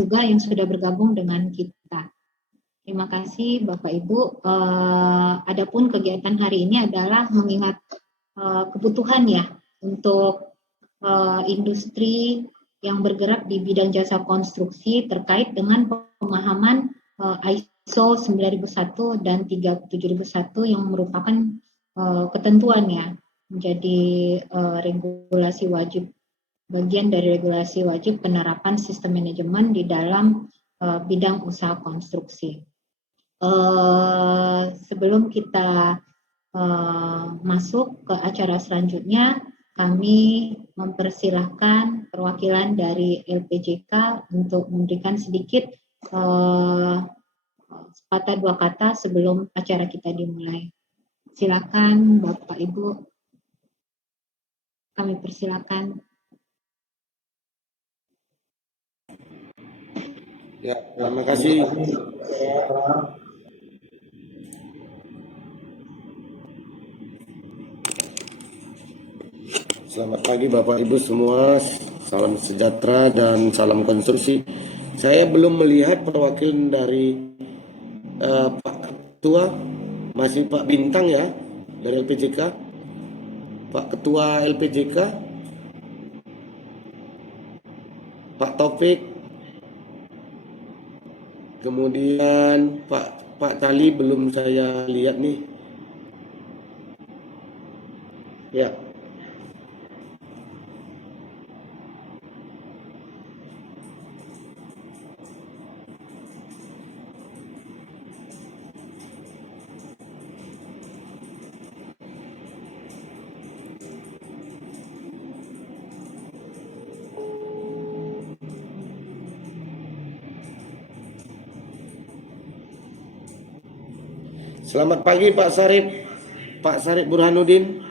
juga yang sudah bergabung dengan kita. Terima kasih Bapak Ibu. Adapun kegiatan hari ini adalah mengingat kebutuhan ya untuk industri yang bergerak di bidang jasa konstruksi terkait dengan pemahaman ISO 9001 dan 37001 yang merupakan ketentuan ya, menjadi regulasi wajib, bagian dari regulasi wajib penerapan sistem manajemen di dalam bidang usaha konstruksi. Sebelum kita masuk ke acara selanjutnya, kami mempersilahkan perwakilan dari LPJK untuk memberikan sedikit sepatah dua kata sebelum acara kita dimulai. Silakan Bapak Ibu, kami persilakan. Ya, terima kasih. Selamat pagi Bapak Ibu semua, salam sejahtera dan salam konstruksi. Saya belum melihat perwakilan dari Pak Ketua, masih Pak Bintang ya, dari LPJK. Pak Ketua LPJK, Pak Taufik, kemudian Pak Tali belum saya lihat nih. Ya. Selamat pagi Pak Sarip Burhanuddin.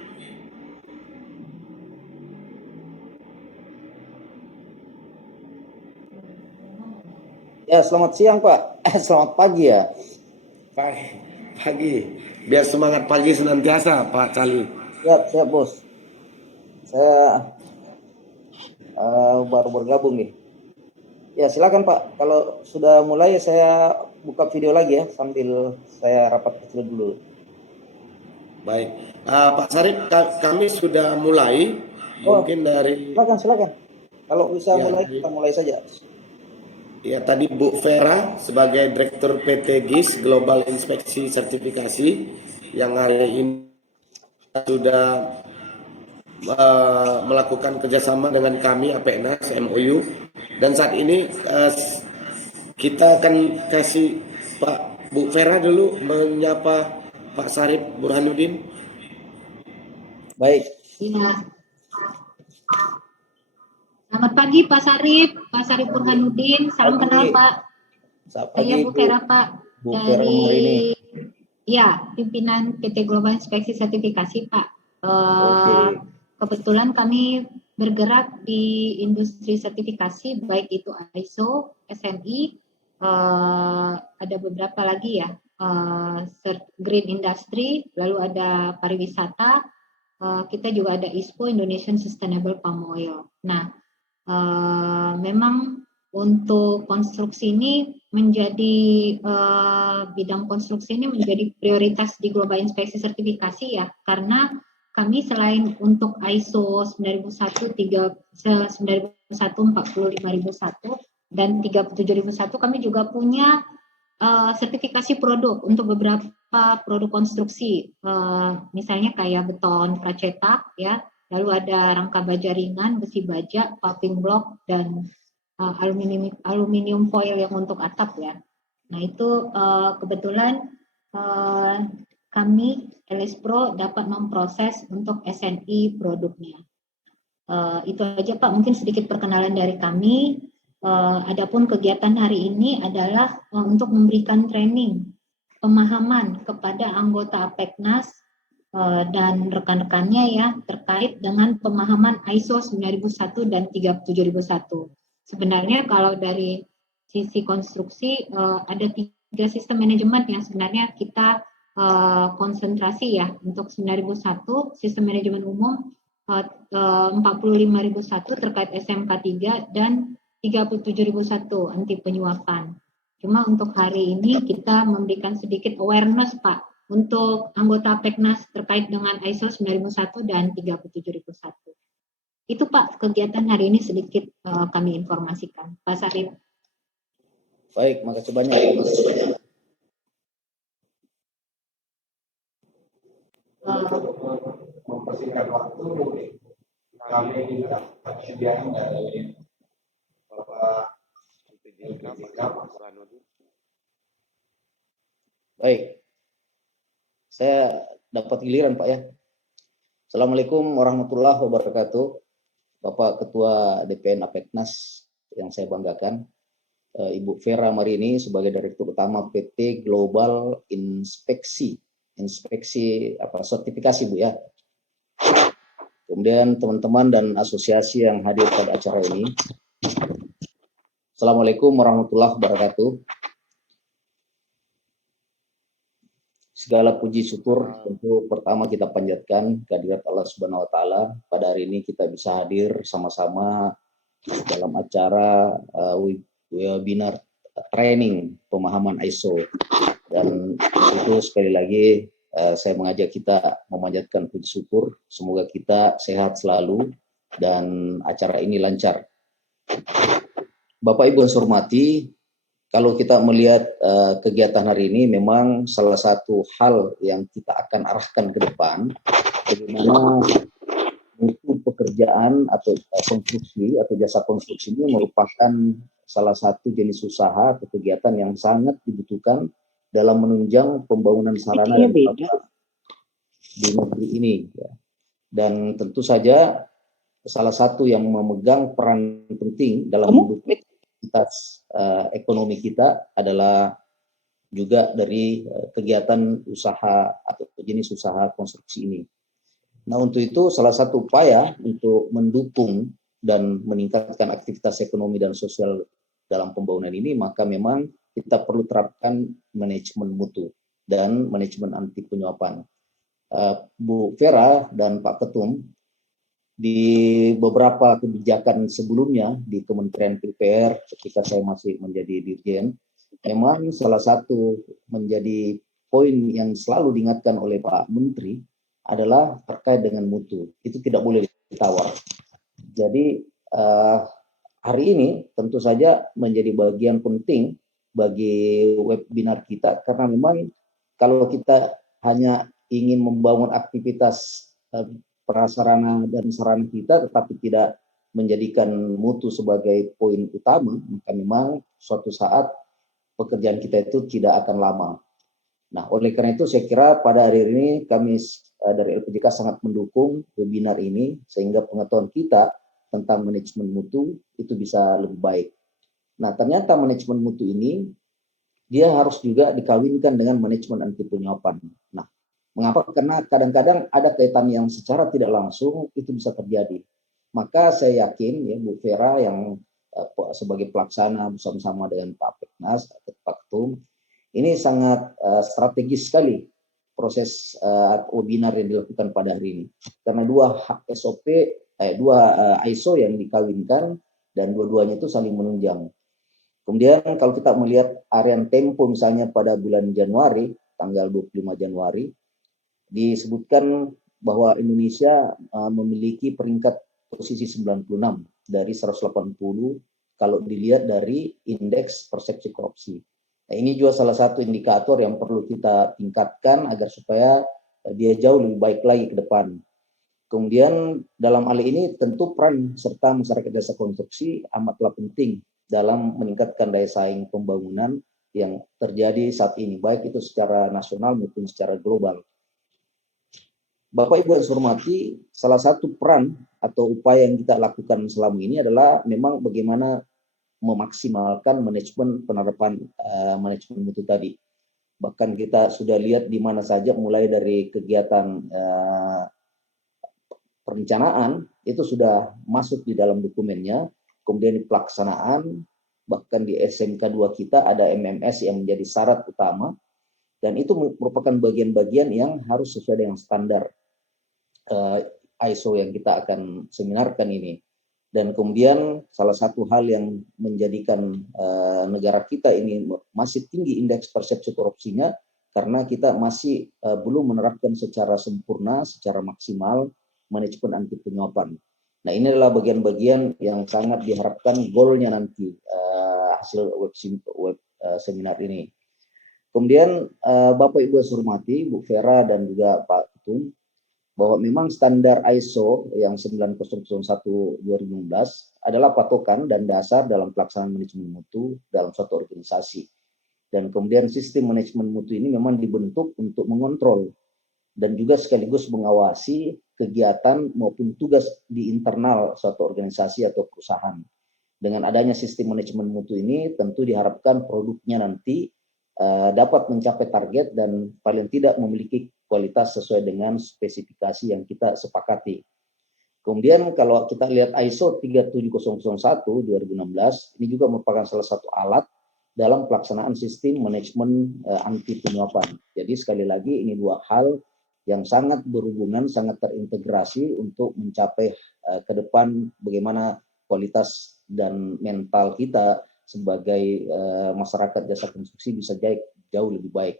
Ya, selamat siang Pak. Selamat pagi ya. Pagi. Biar semangat pagi senantiasa Pak Cali. Siap Bos. Saya baru bergabung nih. Ya silakan Pak. Kalau sudah mulai saya buka video lagi ya sambil saya rapat kecil dulu. Baik, Pak Sarip, kami sudah mulai. Mungkin dari. Silakan. Kalau bisa ya, mulai, kita mulai saja. Ya, tadi Bu Vera sebagai Direktur PT GIS Global Inspeksi Sertifikasi yang hari ini sudah melakukan kerjasama dengan kami APNAS MOU, dan saat ini kita akan kasih Pak Bu Vera dulu menyapa Pak Sarip Burhanuddin. Baik. Ya. Selamat pagi Pak Sarip Burhanuddin. Salam kenal Pak. Saya Bu Vera Pak dari pimpinan PT Global Inspeksi Sertifikasi Pak. Kebetulan kami bergerak di industri sertifikasi baik itu ISO, SMI, ada beberapa lagi ya, green industry, lalu ada pariwisata, kita juga ada ISPO, Indonesian Sustainable Palm Oil. Nah, memang untuk konstruksi ini menjadi bidang konstruksi ini menjadi prioritas di Global Inspeksi Sertifikasi ya, karena kami selain untuk ISO 9001, 45001 dan 37001, kami juga punya sertifikasi produk untuk beberapa produk konstruksi, misalnya kayak beton pracetak ya, lalu ada rangka baja ringan, besi baja, paving block, dan aluminium foil yang untuk atap ya. Nah itu kebetulan kami LS Pro dapat memproses untuk SNI produknya. Itu aja Pak, mungkin sedikit perkenalan dari kami. Adapun kegiatan hari ini adalah untuk memberikan training pemahaman kepada anggota APEKNAS dan rekan-rekannya ya terkait dengan pemahaman ISO 9001 dan 37001. Sebenarnya kalau dari sisi konstruksi ada 3 sistem manajemen yang sebenarnya kita konsentrasi ya. Untuk 9001 sistem manajemen umum, 45001 terkait SMK 3 dan 37.001 anti penyuapan. Cuma untuk hari ini kita memberikan sedikit awareness Pak untuk anggota Peknas terkait dengan ISO 9001 dan 37.001. Itu Pak kegiatan hari ini sedikit kami informasikan. Pak Sarif. Baik, makasih banyak. Mempersingkat waktu kami minta persediaan dari Bapak Baik, saya dapat giliran Pak ya. Assalamualaikum warahmatullahi wabarakatuh. Bapak Ketua DPN Apeknas yang saya banggakan, Ibu Vera Marini sebagai Direktur Utama PT Global Inspeksi sertifikasi Bu ya. Kemudian teman-teman dan asosiasi yang hadir pada acara ini. Assalamualaikum warahmatullahi wabarakatuh. Segala puji syukur tentu pertama kita panjatkan kehadirat Allah Subhanahu wa taala. Pada hari ini kita bisa hadir sama-sama dalam acara webinar training pemahaman ISO. Dan itu sekali lagi saya mengajak kita memanjatkan puji syukur. Semoga kita sehat selalu dan acara ini lancar. Bapak Ibu yang saya hormati, kalau kita melihat kegiatan hari ini memang salah satu hal yang kita akan arahkan ke depan, bagaimana mutu pekerjaan atau konstruksi atau jasa konstruksi ini merupakan salah satu jenis usaha atau kegiatan yang sangat dibutuhkan dalam menunjang pembangunan sarana dan prasarana di negeri ini. Dan tentu saja salah satu yang memegang peran penting dalam mendukung aktivitas ekonomi kita adalah juga dari kegiatan usaha atau jenis usaha konstruksi ini. Nah, untuk itu salah satu upaya untuk mendukung dan meningkatkan aktivitas ekonomi dan sosial dalam pembangunan ini, maka memang kita perlu terapkan manajemen mutu dan manajemen anti penyuapan. Bu Vera dan Pak Ketum, di beberapa kebijakan sebelumnya di Kementerian PUPR ketika saya masih menjadi dirjen, memang salah satu menjadi poin yang selalu diingatkan oleh Pak Menteri adalah terkait dengan mutu. Itu tidak boleh ditawar. Jadi hari ini tentu saja menjadi bagian penting bagi webinar kita, karena memang kalau kita hanya ingin membangun aktivitas prasarana dan sarana kita tetapi tidak menjadikan mutu sebagai poin utama, maka memang suatu saat pekerjaan kita itu tidak akan lama. Nah, oleh karena itu saya kira pada hari ini kami dari LPJK sangat mendukung webinar ini sehingga pengetahuan kita tentang manajemen mutu itu bisa lebih baik. Nah, ternyata manajemen mutu ini dia harus juga dikawinkan dengan manajemen anti penyuapan. Nah, mengapa? Karena kadang-kadang ada kaitan yang secara tidak langsung itu bisa terjadi. Maka saya yakin ya Bu Vera yang sebagai pelaksana bersama-sama dengan Pak Peknas atau Pak Ketum, ini sangat strategis sekali proses webinar yang dilakukan pada hari ini. Karena dua SOP, dua ISO yang dikawinkan dan dua-duanya itu saling menunjang. Kemudian kalau kita melihat harian tempo misalnya pada bulan Januari, tanggal 25 Januari, disebutkan bahwa Indonesia memiliki peringkat posisi 96 dari 180 kalau dilihat dari indeks persepsi korupsi. Nah, ini juga salah satu indikator yang perlu kita tingkatkan agar supaya dia jauh lebih baik lagi ke depan. Kemudian dalam hal ini tentu peran serta masyarakat jasa konstruksi amatlah penting dalam meningkatkan daya saing pembangunan yang terjadi saat ini, baik itu secara nasional maupun secara global. Bapak Ibu yang saya hormati, salah satu peran atau upaya yang kita lakukan selama ini adalah memang bagaimana memaksimalkan manajemen penerapan manajemen mutu tadi. Bahkan kita sudah lihat di mana saja mulai dari kegiatan perencanaan itu sudah masuk di dalam dokumennya, kemudian di pelaksanaan, bahkan di SMK 2 kita ada MMS yang menjadi syarat utama, dan itu merupakan bagian-bagian yang harus sesuai dengan standar ISO yang kita akan seminarkan ini. Dan kemudian salah satu hal yang menjadikan negara kita ini masih tinggi indeks persepsi korupsinya karena kita masih belum menerapkan secara sempurna, secara maksimal manajemen anti penyuapan. Nah, ini adalah bagian-bagian yang sangat diharapkan goalnya nanti hasil web seminar ini. Kemudian Bapak Ibu yang hormati, Bu Vera dan juga Pak Ketum, bahwa memang standar ISO yang 9001/2016 adalah patokan dan dasar dalam pelaksanaan manajemen mutu dalam suatu organisasi. Dan kemudian sistem manajemen mutu ini memang dibentuk untuk mengontrol dan juga sekaligus mengawasi kegiatan maupun tugas di internal suatu organisasi atau perusahaan. Dengan adanya sistem manajemen mutu ini tentu diharapkan produknya nanti dapat mencapai target dan paling tidak memiliki kualitas sesuai dengan spesifikasi yang kita sepakati. Kemudian kalau kita lihat ISO 37001/2016 ini juga merupakan salah satu alat dalam pelaksanaan sistem manajemen anti penyuapan. Jadi sekali lagi ini dua hal yang sangat berhubungan, sangat terintegrasi untuk mencapai ke depan bagaimana kualitas dan mental kita sebagai masyarakat jasa konstruksi bisa jauh lebih baik.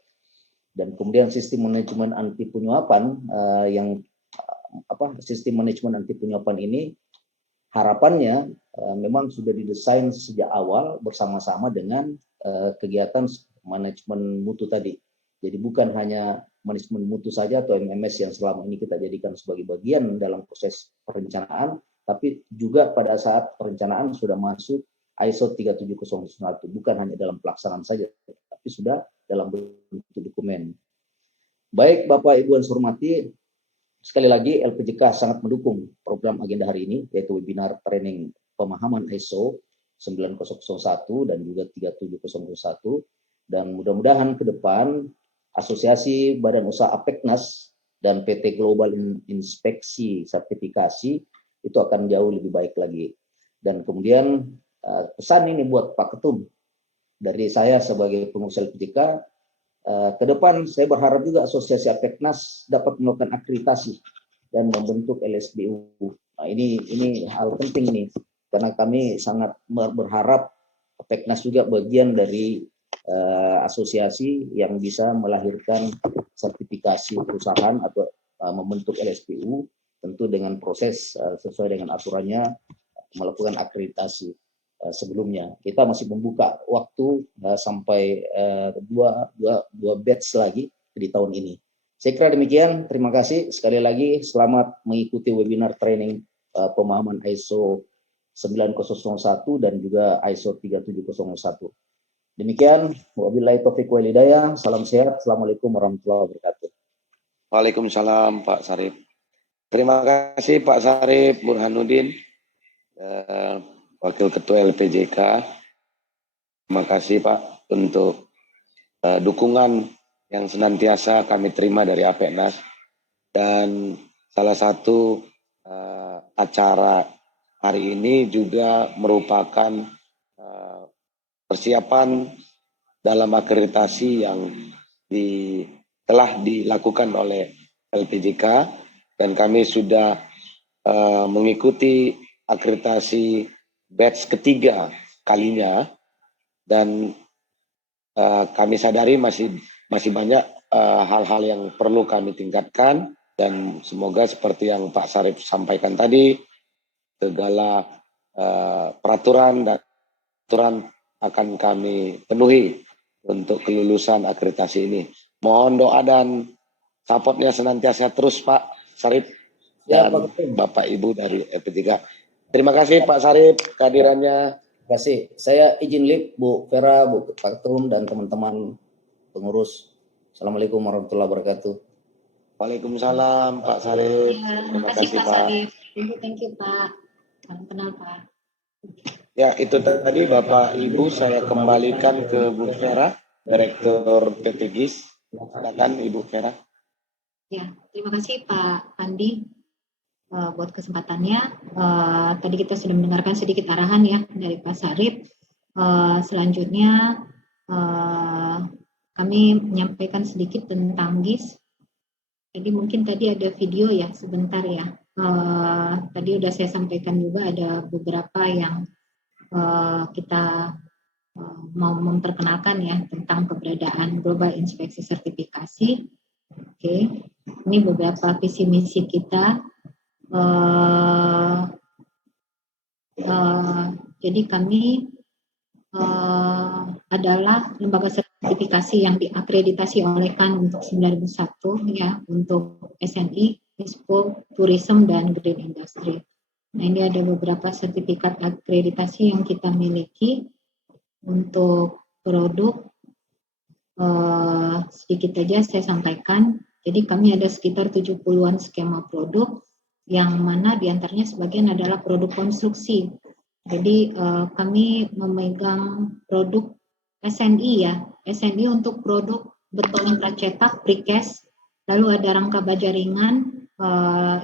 Dan kemudian sistem manajemen anti penyuapan sistem manajemen anti penyuapan ini harapannya memang sudah didesain sejak awal bersama-sama dengan kegiatan manajemen mutu tadi. Jadi bukan hanya manajemen mutu saja atau MMS yang selama ini kita jadikan sebagai bagian dalam proses perencanaan, tapi juga pada saat perencanaan sudah masuk ISO 37001, bukan hanya dalam pelaksanaan saja, tapi sudah dalam bentuk dokumen. Baik Bapak Ibu yang saya hormati, sekali lagi LPJK sangat mendukung program agenda hari ini, yaitu webinar training pemahaman ISO 9001 dan juga 37001, dan mudah-mudahan ke depan Asosiasi Badan Usaha APEKNAS dan PT Global Inspeksi Sertifikasi itu akan jauh lebih baik lagi. Dan kemudian pesan ini buat Pak Ketum dari saya sebagai pengurus LPJK, ke depan saya berharap juga Asosiasi APEKNAS dapat melakukan akreditasi dan membentuk LSBU. Nah, ini hal penting nih, karena kami sangat berharap APEKNAS juga bagian dari asosiasi yang bisa melahirkan sertifikasi perusahaan atau membentuk LSBU, tentu dengan proses sesuai dengan aturannya melakukan akreditasi. Sebelumnya kita masih membuka waktu sampai dua batch lagi di tahun ini. Saya kira demikian. Terima kasih sekali lagi. Selamat mengikuti webinar training pemahaman ISO 9001 dan juga ISO 37001. Demikian. Wabillahi taufiq wal hidayah. Salam sehat. Assalamualaikum warahmatullahi wabarakatuh. Waalaikumsalam Pak Sarip. Terima kasih Pak Sarip Burhanuddin, Wakil Ketua LPJK. Terima kasih Pak untuk dukungan yang senantiasa kami terima dari APEKNAS. Dan salah satu acara hari ini juga merupakan persiapan dalam akreditasi yang telah dilakukan oleh LPJK, dan kami sudah mengikuti akreditasi batch ketiga kalinya, dan kami sadari masih banyak hal-hal yang perlu kami tingkatkan, dan semoga seperti yang Pak Sarip sampaikan tadi, segala peraturan dan aturan akan kami penuhi untuk kelulusan akreditasi ini. Mohon doa dan supportnya senantiasa terus Pak Sarip dan Bapak Ibu dari LP3. Terima kasih Pak Sarip kehadirannya. Terima kasih. Saya izin lip Bu Vera, Bu Pak Ketum dan teman-teman pengurus. Assalamualaikum warahmatullahi wabarakatuh. Waalaikumsalam Pak Sarip. Terima kasih Pak Sarip. Thank you Pak. Salam kenal Pak. Ya, itu tadi Bapak Ibu saya kembalikan ke Bu Vera, Direktur PT GIS. Silakan Ibu Vera. Ya, terima kasih Pak Andi buat kesempatannya. Tadi kita sudah mendengarkan sedikit arahan ya dari Pak Sarip. Selanjutnya kami menyampaikan sedikit tentang GIS. Jadi mungkin tadi ada video ya sebentar ya. tadi udah saya sampaikan juga ada beberapa yang kita mau memperkenalkan ya tentang keberadaan Global Inspeksi Sertifikasi. Oke, ini beberapa visi misi kita. Jadi kami adalah lembaga sertifikasi yang diakreditasi oleh KAN untuk 9001 ya, untuk SNI, ISPO, Tourism, dan Green Industry. Nah, ini ada beberapa sertifikat akreditasi yang kita miliki untuk produk. Sedikit saja saya sampaikan. Jadi kami ada sekitar 70-an skema produk, yang mana diantaranya sebagian adalah produk konstruksi. Jadi kami memegang produk SNI ya, SNI untuk produk beton pracetak, precast, lalu ada rangka baja ringan,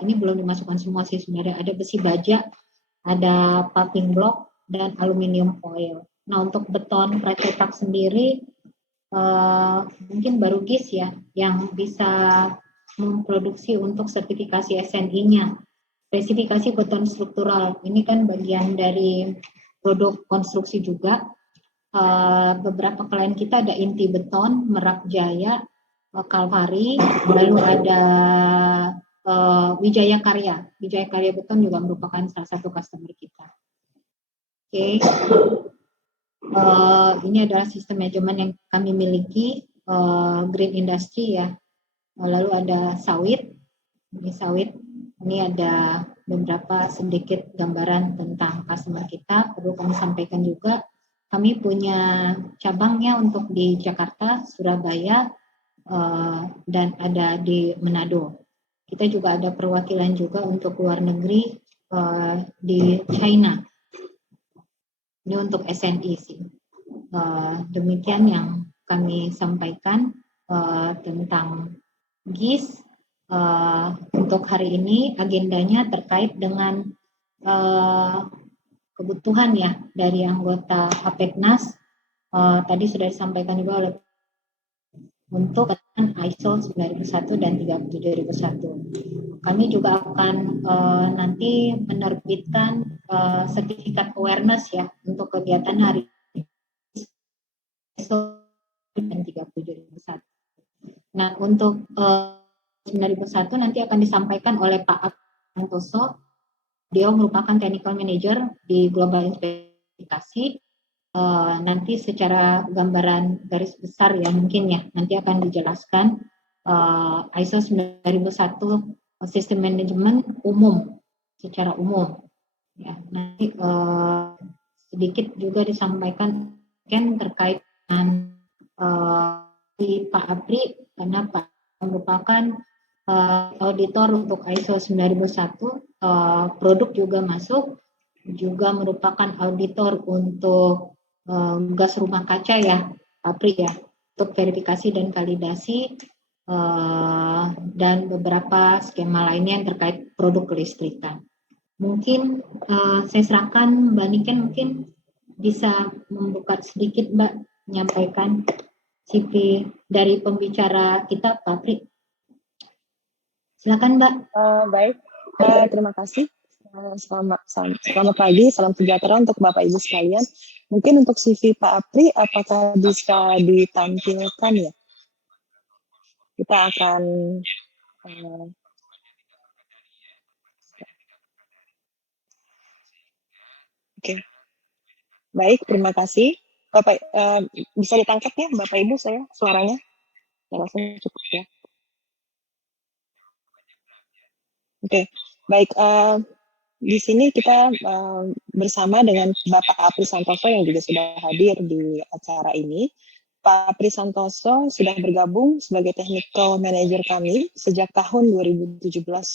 ini belum dimasukkan semua sih sebenarnya, ada besi baja, ada paving block, dan aluminium foil. Nah, untuk beton pracetak sendiri, mungkin baru GIS ya yang bisa memproduksi untuk sertifikasi SNI-nya. Spesifikasi beton struktural, ini kan bagian dari produk konstruksi juga. Beberapa klien kita ada Inti Beton, Merak Jaya, Kalvari, lalu ada Wijaya Karya. Wijaya Karya Beton juga merupakan salah satu customer kita. Oke. Ini adalah sistem manajemen yang kami miliki, Green Industry ya. Lalu ada sawit, ini ada beberapa sedikit gambaran tentang customer kita. Perlu kami sampaikan juga, kami punya cabangnya untuk di Jakarta, Surabaya, dan ada di Manado. Kita juga ada perwakilan juga untuk luar negeri di China. Ini untuk SNI sih. Demikian yang kami sampaikan tentang GIS. Untuk hari ini agendanya terkait dengan kebutuhan ya dari anggota APEKNAS. Tadi sudah disampaikan juga oleh untuk ISO 9001 dan 37001. Kami juga akan nanti menerbitkan sertifikat awareness ya untuk kegiatan hari ISO dan 37001. Nah, untuk 9001 nanti akan disampaikan oleh Pak Santoso. Dia merupakan technical manager di Global Inspeksi. Nanti secara gambaran garis besar ya mungkin ya nanti akan dijelaskan ISO 9001 sistem manajemen umum secara umum ya. Nanti sedikit juga disampaikan terkait dengan Pak Apri, karena Pak merupakan auditor untuk ISO 9001, produk juga masuk, juga merupakan auditor untuk gas rumah kaca ya, Apri ya, untuk verifikasi dan validasi, dan beberapa skema lainnya yang terkait produk kelistrikan. Mungkin saya serahkan Mbak Niken, mungkin bisa membuka sedikit Mbak, menyampaikan CV dari pembicara kita, Pak Apri. Silakan Mbak. Baik, terima kasih. Selamat pagi, salam sejahtera untuk Bapak Ibu sekalian. Mungkin untuk CV Pak Apri, apakah bisa ditampilkan ya? Kita akan oke. Baik, terima kasih. Bapak bisa ditangkap ya, Bapak Ibu saya suaranya? Saya rasa cukup ya. Oke, baik. Di sini kita bersama dengan Bapak Apri Santoso yang juga sudah hadir di acara ini. Pak Apri Santoso sudah bergabung sebagai technical manager kami sejak tahun 2017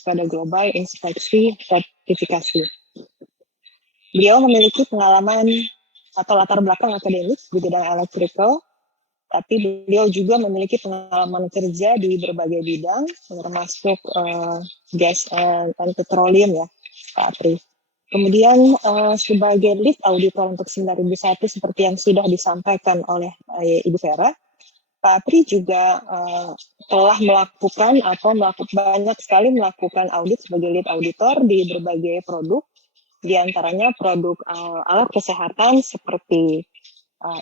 pada Global Inspeksi Sertifikasi. Beliau memiliki pengalaman atau latar belakang akademik di bidang electrical, tapi beliau juga memiliki pengalaman kerja di berbagai bidang, termasuk gas and petroleum ya, Pak Apri. Kemudian sebagai lead auditor untuk 9001 seperti yang sudah disampaikan oleh Ibu Vera, Pak Apri juga telah melakukan atau banyak sekali melakukan audit sebagai lead auditor di berbagai produk, di antaranya produk alat kesehatan seperti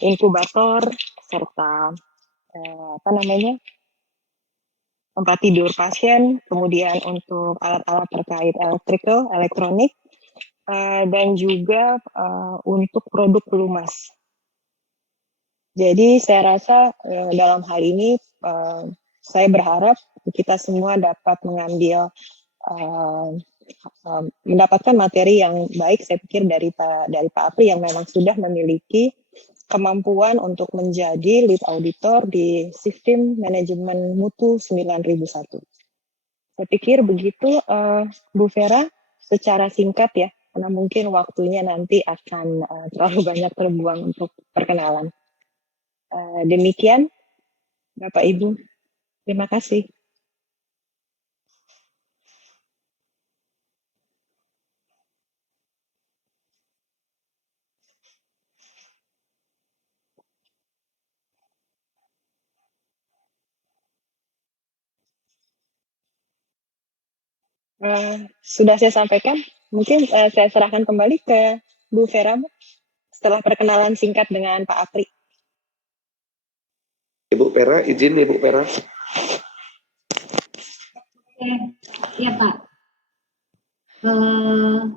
inkubator serta tempat tidur pasien, kemudian untuk alat-alat terkait elektronik, dan juga untuk produk pelumas. Jadi saya rasa dalam hal ini saya berharap kita semua dapat mendapatkan materi yang baik, saya pikir dari Pak Apri yang memang sudah memiliki kemampuan untuk menjadi lead auditor di sistem manajemen mutu 9001. Saya pikir begitu, Bu Vera, secara singkat ya, karena mungkin waktunya nanti akan terlalu banyak terbuang untuk perkenalan. Demikian, Bapak Ibu. Terima kasih. Sudah saya sampaikan, mungkin saya serahkan kembali ke Bu Vera setelah perkenalan singkat dengan Pak Apri. Ibu Vera, izin Ibu Vera. Iya Pak.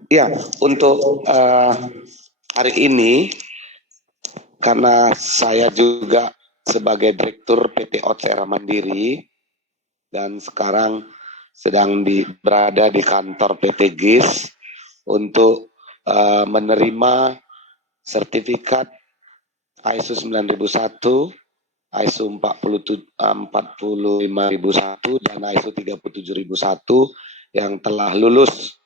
Ya, untuk hari ini, karena saya juga sebagai Direktur PT Otsera Mandiri, dan sekarang sedang berada di kantor PT GIS untuk menerima sertifikat ISO 9001, ISO 45001 dan ISO 37001 yang telah lulus.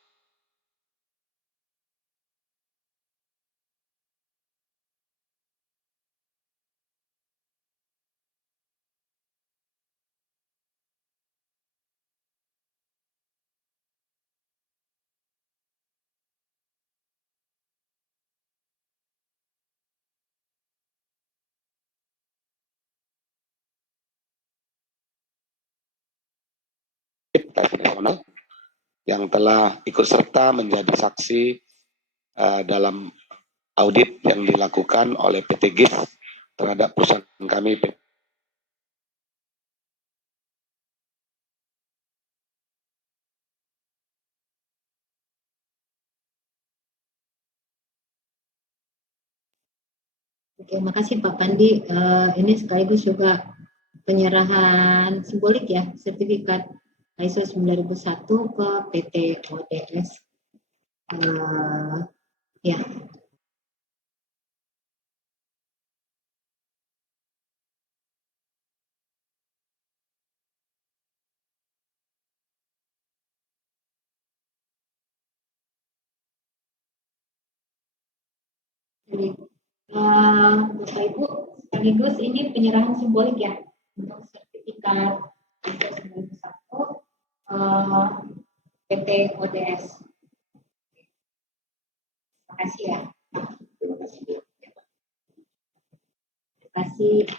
Nasional yang telah ikut serta menjadi saksi dalam audit yang dilakukan oleh PT GIS terhadap perusahaan kami. Oke, makasih Pak Pandi. Ini sekaligus juga penyerahan simbolik ya, sertifikat ISO 9001 ke PT ODS. Ya. Jadi, Bapak Ibu, sekaligus ini penyerahan simbolik ya untuk sertifikat ISO 91 PT ODS. Terima kasih ya. Terima kasih. Terima kasih.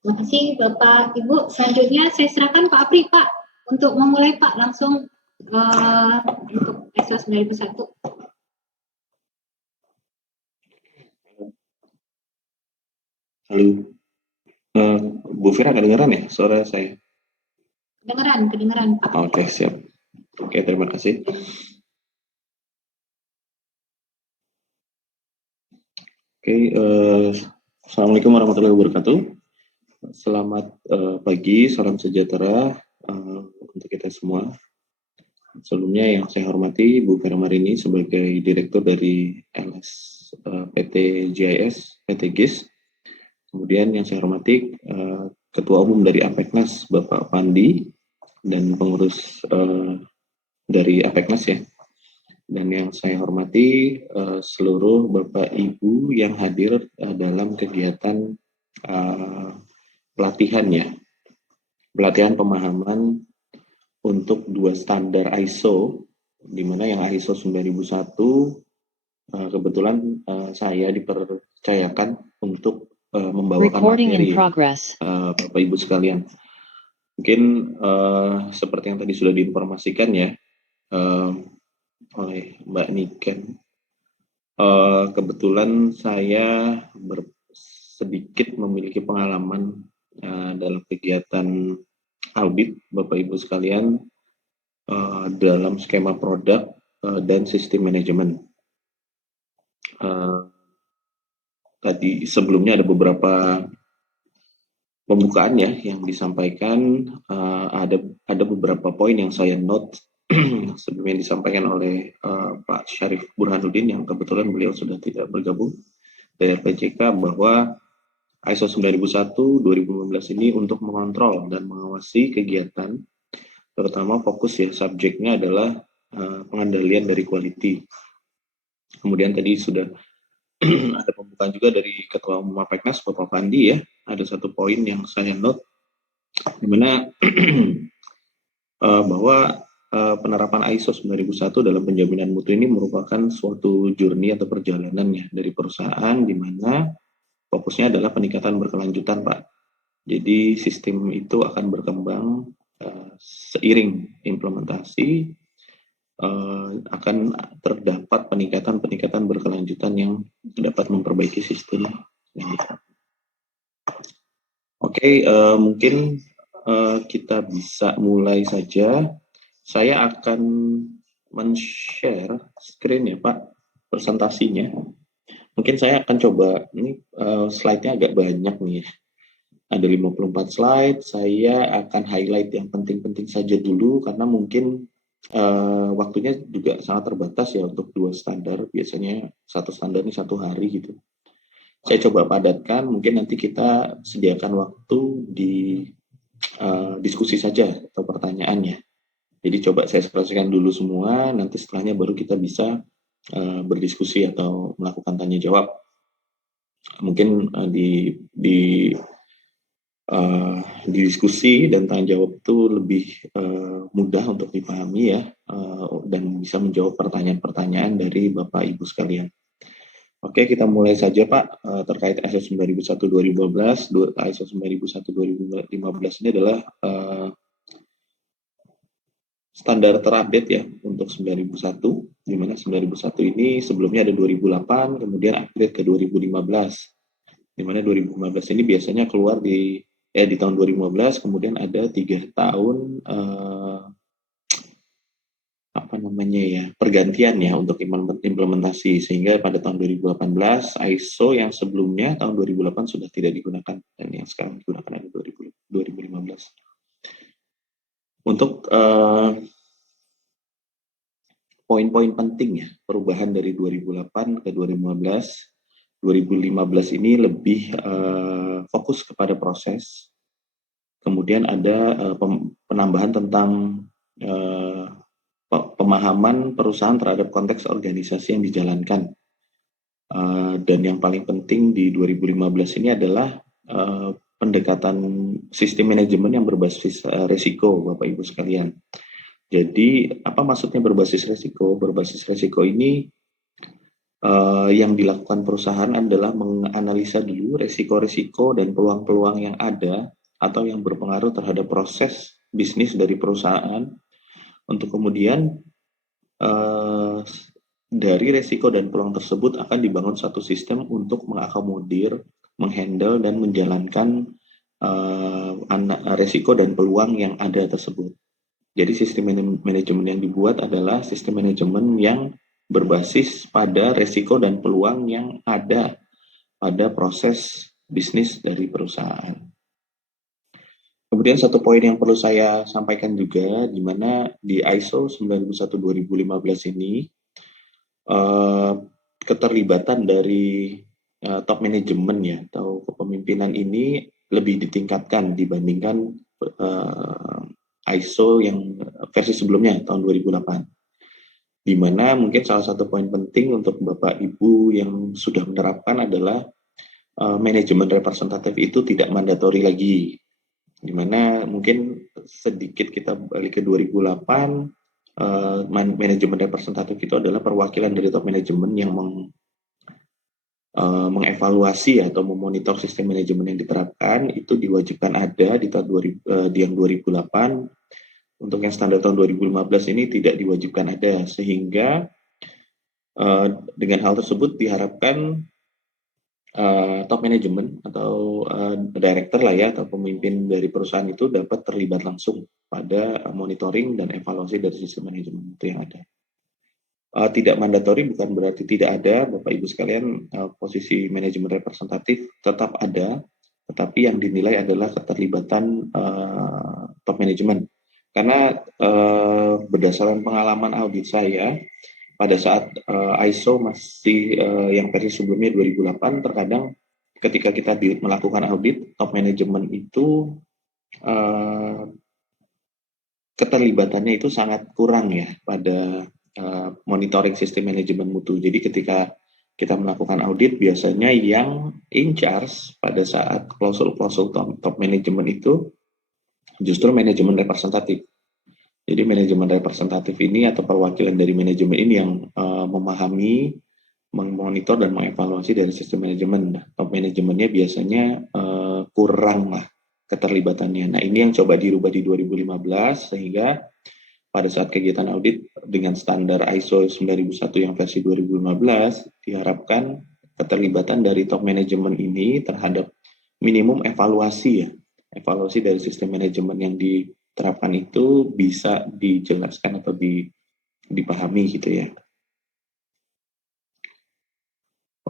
Terima kasih Bapak Ibu. Selanjutnya saya serahkan Pak Apri Pak untuk memulai Pak langsung untuk ISO 9001. Halo, Bu Vera kedengeran ya suara saya? Kedengeran Pak. Oke, siap. Oke, terima kasih. Oke, Assalamualaikum warahmatullahi wabarakatuh. Selamat pagi, salam sejahtera untuk kita semua. Sebelumnya yang saya hormati Bu Vera Marini sebagai Direktur dari LS PT GIS, PT GIS. Kemudian yang saya hormati Ketua Umum dari Apeknas Bapak Pandi dan pengurus dari Apeknas ya. Dan yang saya hormati seluruh Bapak Ibu yang hadir dalam kegiatan pelatihan ya. Pelatihan pemahaman untuk 2 standar ISO, di mana yang ISO 9001 kebetulan saya dipercayakan untuk membawakan Recording in materi progress. Bapak Ibu sekalian. Mungkin seperti yang tadi sudah diinformasikan ya oleh Mbak Niken, kebetulan saya sedikit memiliki pengalaman dalam kegiatan audit Bapak Ibu sekalian dalam skema produk dan sistem manajemen. Tadi sebelumnya ada beberapa pembukaan ya yang disampaikan, ada beberapa poin yang saya note sebelum yang disampaikan oleh Pak Syarif Burhanuddin yang kebetulan beliau sudah tidak bergabung dari RPJK, bahwa ISO 9001/2015 ini untuk mengontrol dan mengawasi kegiatan, terutama fokus ya subjeknya adalah pengendalian dari quality. Kemudian tadi sudah ada pembukaan juga dari Ketua Umum Mapeknas Bapak Fandi ya, ada satu poin yang saya note di mana bahwa penerapan ISO 9001 dalam penjaminan mutu ini merupakan suatu journey atau perjalanan ya dari perusahaan, di mana fokusnya adalah peningkatan berkelanjutan, Pak. Jadi sistem itu akan berkembang seiring implementasi, akan terdapat peningkatan berkelanjutan yang dapat memperbaiki sistem yang diterapkan. Oke, mungkin kita bisa mulai saja. Saya akan men-share screen ya Pak, presentasinya. Mungkin saya akan coba, ini slide-nya agak banyak nih ya. Ada 54 slide, saya akan highlight yang penting-penting saja dulu, karena mungkin waktunya juga sangat terbatas ya untuk 2 standar, biasanya 1 standar ini 1 hari gitu. Saya coba padatkan, mungkin nanti kita sediakan waktu di diskusi saja atau pertanyaannya. Jadi coba saya ekspresikan dulu semua, nanti setelahnya baru kita bisa berdiskusi atau melakukan tanya jawab. Mungkin di diskusi dan tanya jawab itu lebih mudah untuk dipahami ya, dan bisa menjawab pertanyaan-pertanyaan dari Bapak Ibu sekalian. Oke, kita mulai saja Pak, terkait ISO 9001/2015. ISO 9001/2015 ini adalah standar terupdate ya untuk 9001, di mana 9001 ini sebelumnya ada 2008, kemudian upgrade ke 2015. Di mana 2015 ini biasanya keluar di tahun 2015, kemudian ada 3 tahun pergantian ya untuk implementasi, sehingga pada tahun 2018 ISO yang sebelumnya tahun 2008 sudah tidak digunakan dan yang sekarang digunakan ada 2015. Untuk poin-poin penting ya perubahan dari 2008 ke 2015. 2015 ini lebih fokus kepada proses. Kemudian ada penambahan tentang pemahaman perusahaan terhadap konteks organisasi yang dijalankan. Dan yang paling penting di 2015 ini adalah pendekatan sistem manajemen yang berbasis resiko, Bapak Ibu sekalian. Jadi apa maksudnya berbasis resiko? Berbasis resiko ini yang dilakukan perusahaan adalah menganalisa dulu resiko-resiko dan peluang-peluang yang ada atau yang berpengaruh terhadap proses bisnis dari perusahaan, untuk kemudian dari resiko dan peluang tersebut akan dibangun satu sistem untuk mengakomodir, menghandle dan menjalankan resiko dan peluang yang ada tersebut. Jadi sistem manajemen yang dibuat adalah sistem manajemen yang berbasis pada resiko dan peluang yang ada pada proses bisnis dari perusahaan. Kemudian satu poin yang perlu saya sampaikan juga, di mana di ISO 9001/2015 ini keterlibatan dari top manajemen ya atau kepemimpinan ini lebih ditingkatkan dibandingkan ISO yang versi sebelumnya tahun 2008. Di mana mungkin salah satu poin penting untuk Bapak Ibu yang sudah menerapkan adalah manajemen representatif itu tidak mandatori lagi. Di mana mungkin sedikit kita balik ke 2008, manajemen representatif itu adalah perwakilan dari top manajemen yang mengevaluasi atau memonitor sistem manajemen yang diterapkan. Itu diwajibkan ada di tahun yang 2008. Untuk yang standar tahun 2015 ini tidak diwajibkan ada, sehingga dengan hal tersebut diharapkan top manajemen atau director lah ya, atau pemimpin dari perusahaan itu dapat terlibat langsung pada monitoring dan evaluasi dari sistem manajemen itu yang ada. Tidak mandatori bukan berarti tidak ada, Bapak Ibu sekalian, posisi manajemen representatif tetap ada, tetapi yang dinilai adalah keterlibatan top manajemen. Karena berdasarkan pengalaman audit saya, pada saat ISO masih yang versi sebelumnya 2008, terkadang ketika kita melakukan audit, top manajemen itu keterlibatannya itu sangat kurang ya pada monitoring sistem manajemen mutu. Jadi ketika kita melakukan audit, biasanya yang in charge pada saat klausul-klausul top manajemen itu justru manajemen representatif. Jadi manajemen representatif ini atau perwakilan dari manajemen ini yang memahami, memonitor dan mengevaluasi dari sistem manajemen. Top manajemennya biasanya kurang lah keterlibatannya. Nah, ini yang coba dirubah di 2015 sehingga pada saat kegiatan audit dengan standar ISO 9001 yang versi 2015 diharapkan keterlibatan dari top manajemen ini terhadap minimum evaluasi ya. Evaluasi dari sistem manajemen yang diterapkan itu bisa dijelaskan atau dipahami gitu ya.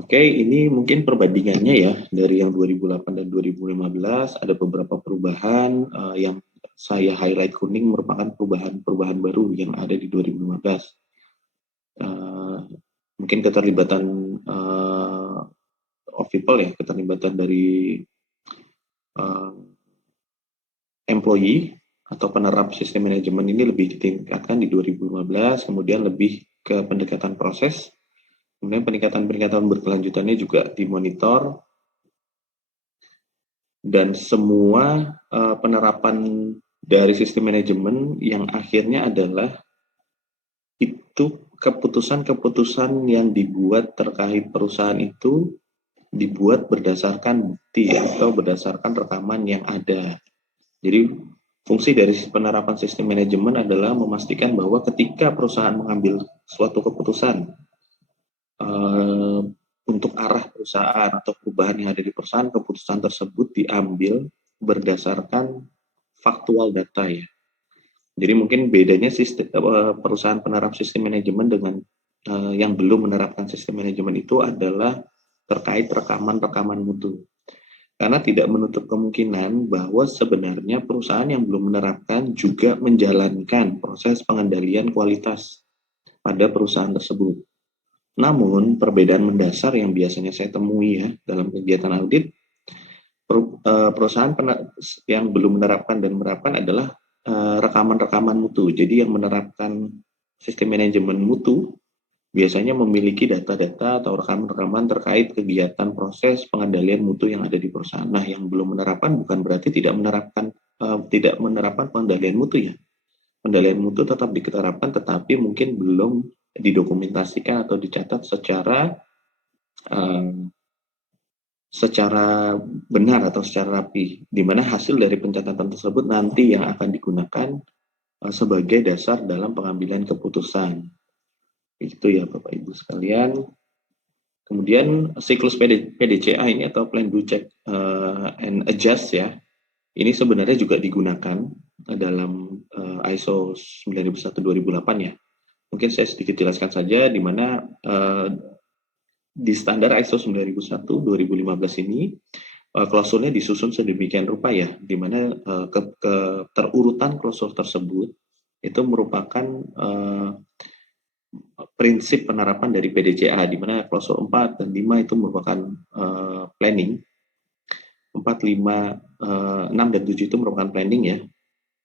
Oke, ini mungkin perbandingannya ya dari yang 2008 dan 2015 ada beberapa perubahan yang saya highlight kuning merupakan perubahan baru yang ada di 2015. Mungkin keterlibatan of people ya, keterlibatan dari employee atau penerap sistem manajemen ini lebih ditingkatkan di 2015, kemudian lebih ke pendekatan proses. Kemudian peningkatan berkelanjutannya juga dimonitor, dan semua penerapan dari sistem manajemen yang akhirnya adalah itu keputusan-keputusan yang dibuat terkait perusahaan itu dibuat berdasarkan bukti atau berdasarkan rekaman yang ada. Jadi fungsi dari penerapan sistem manajemen adalah memastikan bahwa ketika perusahaan mengambil suatu keputusan untuk arah perusahaan atau perubahan yang ada di perusahaan, keputusan tersebut diambil berdasarkan faktual data ya. Jadi mungkin bedanya sistem perusahaan penerap sistem manajemen dengan yang belum menerapkan sistem manajemen itu adalah terkait rekaman-rekaman mutu. Karena tidak menutup kemungkinan bahwa sebenarnya perusahaan yang belum menerapkan juga menjalankan proses pengendalian kualitas pada perusahaan tersebut. Namun, perbedaan mendasar yang biasanya saya temui ya dalam kegiatan audit, perusahaan yang belum menerapkan dan menerapkan adalah rekaman-rekaman mutu. Jadi yang menerapkan sistem manajemen mutu biasanya memiliki data-data atau rekaman-rekaman terkait kegiatan proses pengendalian mutu yang ada di perusahaan. Nah, yang belum menerapkan bukan berarti tidak menerapkan pengendalian mutu ya. Pengendalian mutu tetap diterapkan, tetapi mungkin belum didokumentasikan atau dicatat secara benar atau secara rapi, di mana hasil dari pencatatan tersebut nanti yang akan digunakan sebagai dasar dalam pengambilan keputusan. Itu ya Bapak Ibu sekalian. Kemudian siklus PDCA ini atau Plan Do Check and Adjust ya, ini sebenarnya juga digunakan dalam ISO 9001/2008 ya. Mungkin saya sedikit jelaskan saja di mana di standar ISO 9001/2015 ini klausulnya disusun sedemikian rupa ya, di mana keterurutan klausul tersebut itu merupakan prinsip penerapan dari PDCA, di mana klausul 4 dan 5 itu merupakan planning. 4, 5, 6, dan 7 itu merupakan planning ya.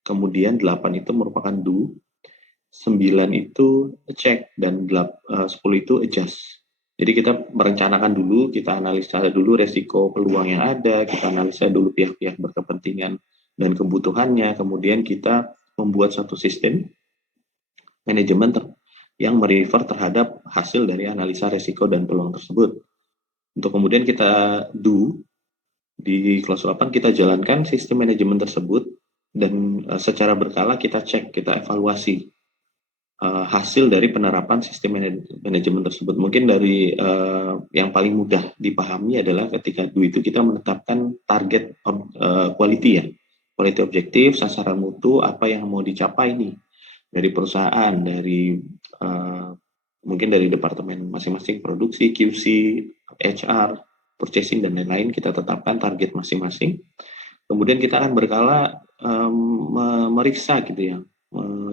Kemudian 8 itu merupakan do, 9 itu check, dan 10 itu adjust. Jadi kita merencanakan dulu, kita analisa dulu resiko peluang yang ada, kita analisa dulu pihak-pihak berkepentingan dan kebutuhannya, kemudian kita membuat satu sistem manajemen yang merefer terhadap hasil dari analisa resiko dan peluang tersebut. Untuk kemudian kita do, di kelas 8 kita jalankan sistem manajemen tersebut dan secara berkala kita cek, kita evaluasi hasil dari penerapan sistem manajemen tersebut. Mungkin dari yang paling mudah dipahami adalah ketika do itu kita menetapkan target quality ya, quality objektif, sasaran mutu, apa yang mau dicapai nih dari perusahaan, dari mungkin dari departemen masing-masing, produksi, QC, HR, purchasing dan lain-lain, kita tetapkan target masing-masing. Kemudian kita akan berkala meriksa gitu ya,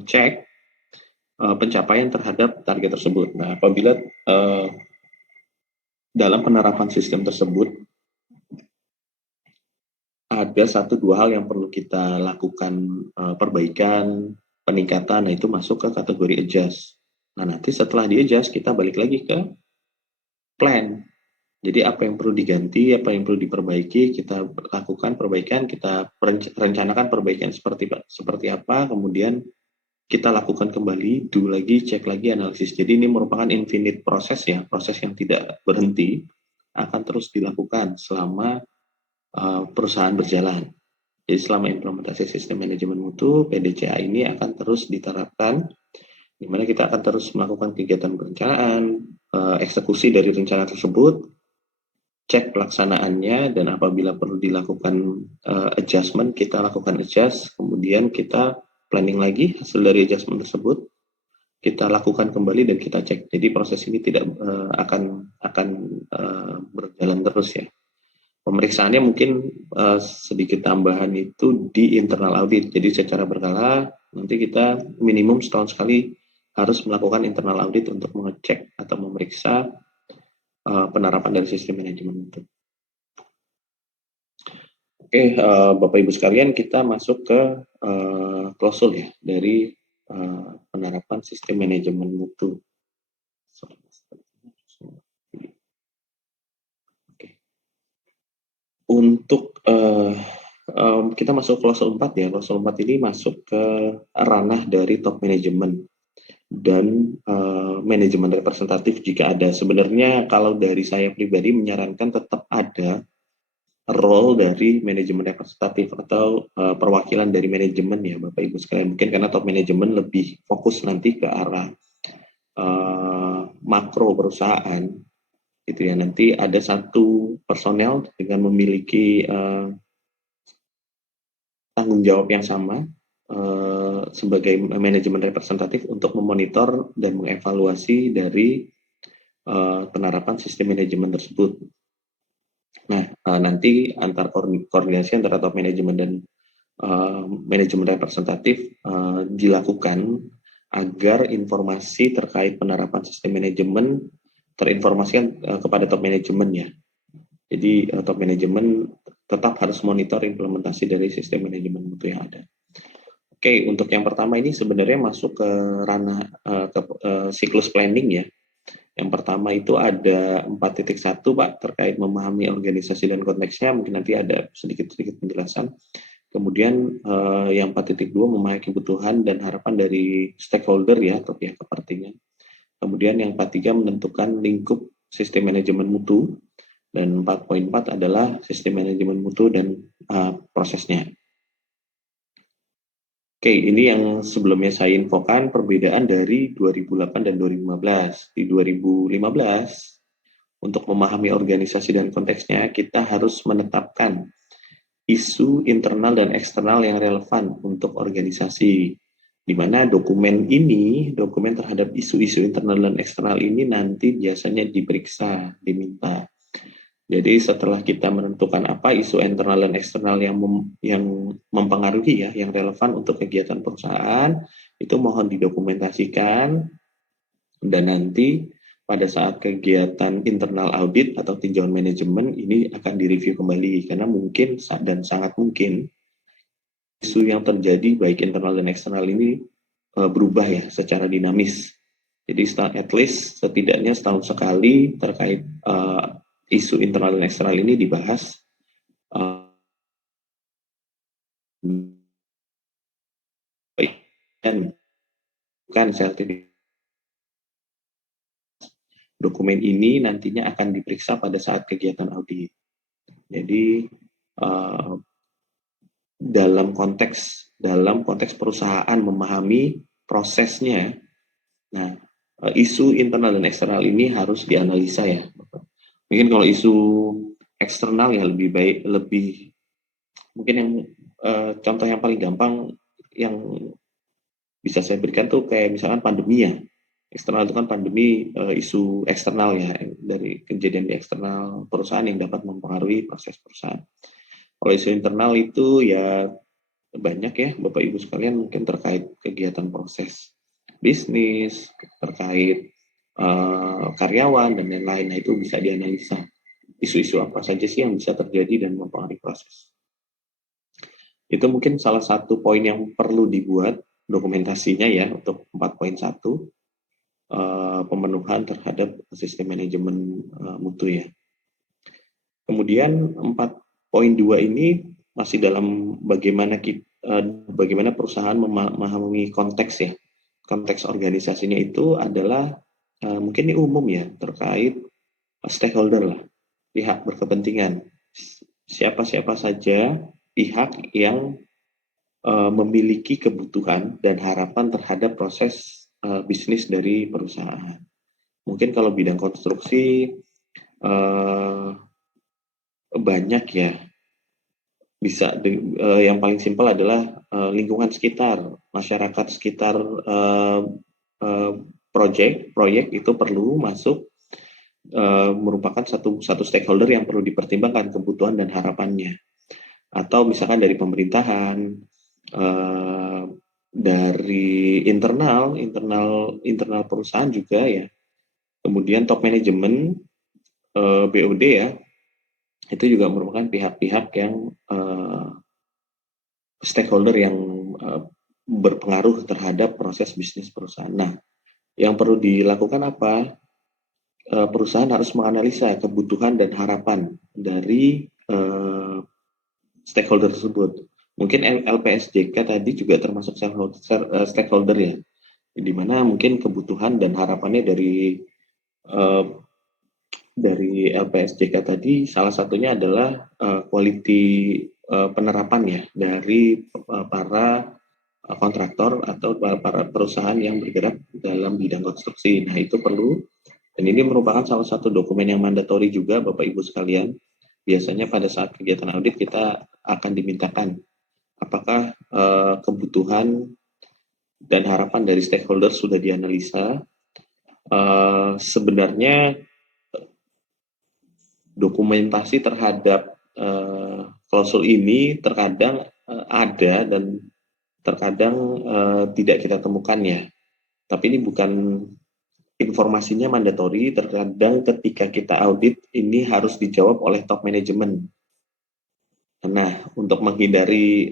cek pencapaian terhadap target tersebut. Nah, apabila dalam penerapan sistem tersebut ada 1-2 hal yang perlu kita lakukan perbaikan, peningkatan, nah itu masuk ke kategori adjust. Nah, nanti setelah di-adjust, kita balik lagi ke plan. Jadi apa yang perlu diganti, apa yang perlu diperbaiki, kita lakukan perbaikan, kita rencanakan perbaikan seperti apa, kemudian kita lakukan kembali, do lagi, cek lagi, analisis. Jadi ini merupakan infinite proses ya, proses yang tidak berhenti, akan terus dilakukan selama perusahaan berjalan. Jadi selama implementasi sistem manajemen mutu, PDCA ini akan terus diterapkan, di mana kita akan terus melakukan kegiatan perencanaan, eksekusi dari rencana tersebut, cek pelaksanaannya, dan apabila perlu dilakukan adjustment, kita lakukan adjust, kemudian kita planning lagi hasil dari adjustment tersebut, kita lakukan kembali dan kita cek. Jadi proses ini tidak akan berjalan terus ya. Pemeriksaannya mungkin sedikit tambahan itu di internal audit. Jadi secara berkala nanti kita minimum setahun sekali harus melakukan internal audit untuk mengecek atau memeriksa penerapan dari sistem manajemen itu. Oke, Bapak Ibu sekalian, kita masuk ke klausul ya dari penerapan sistem manajemen mutu. Untuk kita masuk klausul 4 ya. Klausul 4 ini masuk ke ranah dari top management dan manajemen representatif jika ada. Sebenarnya kalau dari saya pribadi menyarankan tetap ada role dari manajemen representatif atau perwakilan dari manajemen ya Bapak Ibu sekalian. Mungkin karena top manajemen lebih fokus nanti ke arah makro perusahaan gitu ya. Nanti ada satu personel dengan memiliki tanggung jawab yang sama sebagai manajemen representatif untuk memonitor dan mengevaluasi dari penerapan sistem manajemen tersebut. Nah, nanti koordinasi antara top manajemen dan manajemen representatif dilakukan agar informasi terkait penerapan sistem manajemen terinformasikan kepada top manajemen ya. Jadi top manajemen tetap harus monitor implementasi dari sistem manajemen mutu yang ada. Oke, untuk yang pertama ini sebenarnya masuk ke ranah siklus planning ya. Yang pertama itu ada 4.1 Pak, terkait memahami organisasi dan konteksnya, mungkin nanti ada sedikit-sedikit penjelasan. Kemudian yang 4.2 memahami kebutuhan dan harapan dari stakeholder ya, atau pihak kepentingan. Kemudian yang 4.3 menentukan lingkup sistem manajemen mutu, dan 4.4 adalah sistem manajemen mutu dan prosesnya. Oke, ini yang sebelumnya saya infokan perbedaan dari 2008 dan 2015. Di 2015, untuk memahami organisasi dan konteksnya, kita harus menetapkan isu internal dan eksternal yang relevan untuk organisasi. Di mana dokumen terhadap isu-isu internal dan eksternal ini nanti biasanya diperiksa, diminta. Jadi setelah kita menentukan apa isu internal dan eksternal yang mempengaruhi ya, yang relevan untuk kegiatan perusahaan, itu mohon didokumentasikan, dan nanti pada saat kegiatan internal audit atau tinjauan manajemen ini akan direview kembali, karena mungkin dan sangat mungkin isu yang terjadi baik internal dan eksternal ini berubah ya secara dinamis. Jadi at least setidaknya setahun sekali terkait isu internal dan eksternal ini dibahas dan bukan sertifikat. Dokumen ini nantinya akan diperiksa pada saat kegiatan audit. Jadi dalam konteks perusahaan memahami prosesnya, nah isu internal dan eksternal ini harus dianalisa ya. Mungkin kalau isu eksternal ya lebih mungkin yang contoh yang paling gampang yang bisa saya berikan tuh kayak misalkan pandemi ya. Eksternal itu kan pandemi, isu eksternal ya, dari kejadian di eksternal perusahaan yang dapat mempengaruhi proses perusahaan. Kalau isu internal itu ya banyak ya Bapak Ibu sekalian, mungkin terkait kegiatan proses bisnis, terkait karyawan dan lain-lain. Nah, itu bisa dianalisa. Isu-isu apa saja sih yang bisa terjadi dan mempengaruhi proses. Itu mungkin salah satu poin yang perlu dibuat dokumentasinya ya untuk 4.1. Pemenuhan terhadap sistem manajemen mutu ya. Kemudian 4.2 ini masih dalam bagaimana perusahaan memahami konteks ya. Konteks organisasinya itu adalah mungkin ini umum ya, terkait stakeholder lah, pihak berkepentingan. Siapa-siapa saja pihak yang memiliki kebutuhan dan harapan terhadap proses bisnis dari perusahaan. Mungkin kalau bidang konstruksi banyak ya. Bisa yang paling simpel adalah lingkungan sekitar, masyarakat sekitar proyek itu perlu masuk, merupakan satu stakeholder yang perlu dipertimbangkan kebutuhan dan harapannya. Atau misalkan dari pemerintahan, dari internal perusahaan juga ya. Kemudian top manajemen, BOD ya, itu juga merupakan pihak-pihak yang stakeholder yang berpengaruh terhadap proses bisnis perusahaan. Nah, yang perlu dilakukan apa? Perusahaan harus menganalisa kebutuhan dan harapan dari stakeholder tersebut. Mungkin LPSJK tadi juga termasuk stakeholder ya, di mana mungkin kebutuhan dan harapannya dari LPSJK tadi salah satunya adalah quality penerapan ya dari para kontraktor atau para perusahaan yang bergerak dalam bidang konstruksi. Nah, itu perlu, dan ini merupakan salah satu dokumen yang mandatori juga Bapak Ibu sekalian. Biasanya pada saat kegiatan audit kita akan dimintakan apakah kebutuhan dan harapan dari stakeholder sudah dianalisa. Sebenarnya dokumentasi terhadap klausul ini terkadang ada dan terkadang tidak kita temukan ya. Tapi ini bukan informasinya mandatori, terkadang ketika kita audit ini harus dijawab oleh top manajemen. Nah, untuk menghindari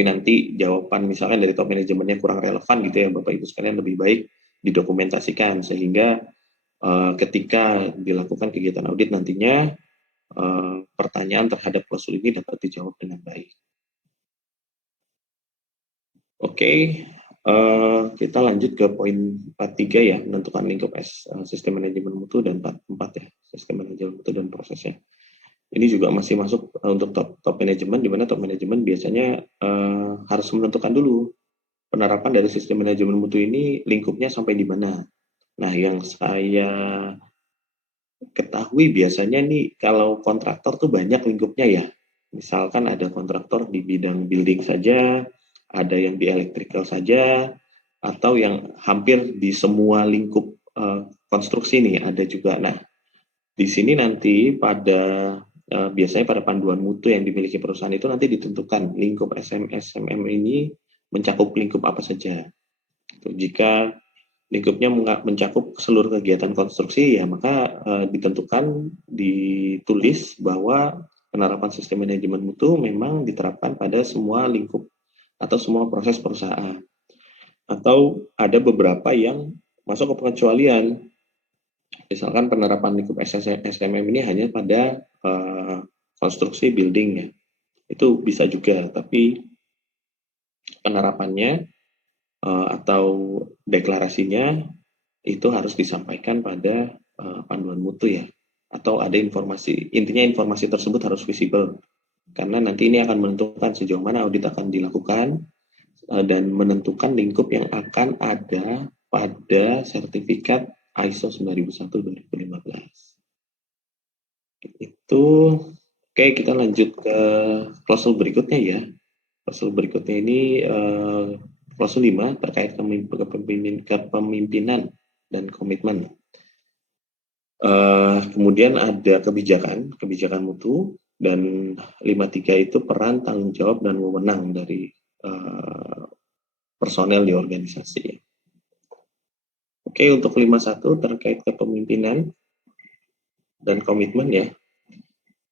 nanti jawaban misalnya dari top manajemennya kurang relevan gitu ya Bapak Ibu sekalian, lebih baik didokumentasikan sehingga ketika dilakukan kegiatan audit nantinya pertanyaan terhadap klausul ini dapat dijawab dengan baik. Oke, kita lanjut ke poin 4.3 ya, menentukan lingkup sistem manajemen mutu, dan 4.4 ya, sistem manajemen mutu dan prosesnya. Ini juga masih masuk untuk top manajemen, di mana top manajemen biasanya harus menentukan dulu penerapan dari sistem manajemen mutu ini lingkupnya sampai di mana. Nah, yang saya ketahui biasanya nih kalau kontraktor tuh banyak lingkupnya ya. Misalkan ada kontraktor di bidang building saja, ada yang di electrical saja, atau yang hampir di semua lingkup konstruksi nih ada juga. Nah, di sini nanti biasanya pada panduan mutu yang dimiliki perusahaan itu nanti ditentukan lingkup SMM ini mencakup lingkup apa saja. Jika lingkupnya mencakup seluruh kegiatan konstruksi, ya maka ditulis bahwa penerapan sistem manajemen mutu memang diterapkan pada semua lingkup atau semua proses perusahaan. Atau ada beberapa yang masuk ke pengecualian. Misalkan penerapan lingkup SMM ini hanya pada konstruksi building ya. Itu bisa juga, tapi penerapannya atau deklarasinya itu harus disampaikan pada panduan mutu ya, atau ada informasi, intinya informasi tersebut harus visible karena nanti ini akan menentukan sejauh mana audit akan dilakukan dan menentukan lingkup yang akan ada pada sertifikat ISO 9001-2015. Itu oke, kita lanjut ke klausul berikutnya ya. Klausul berikutnya ini klausul 5 terkait kepemimpinan dan komitmen. Kemudian ada kebijakan mutu, dan 53 itu peran, tanggung jawab, dan wewenang dari personel di organisasi. Oke, untuk 51 terkait kepemimpinan dan komitmen ya.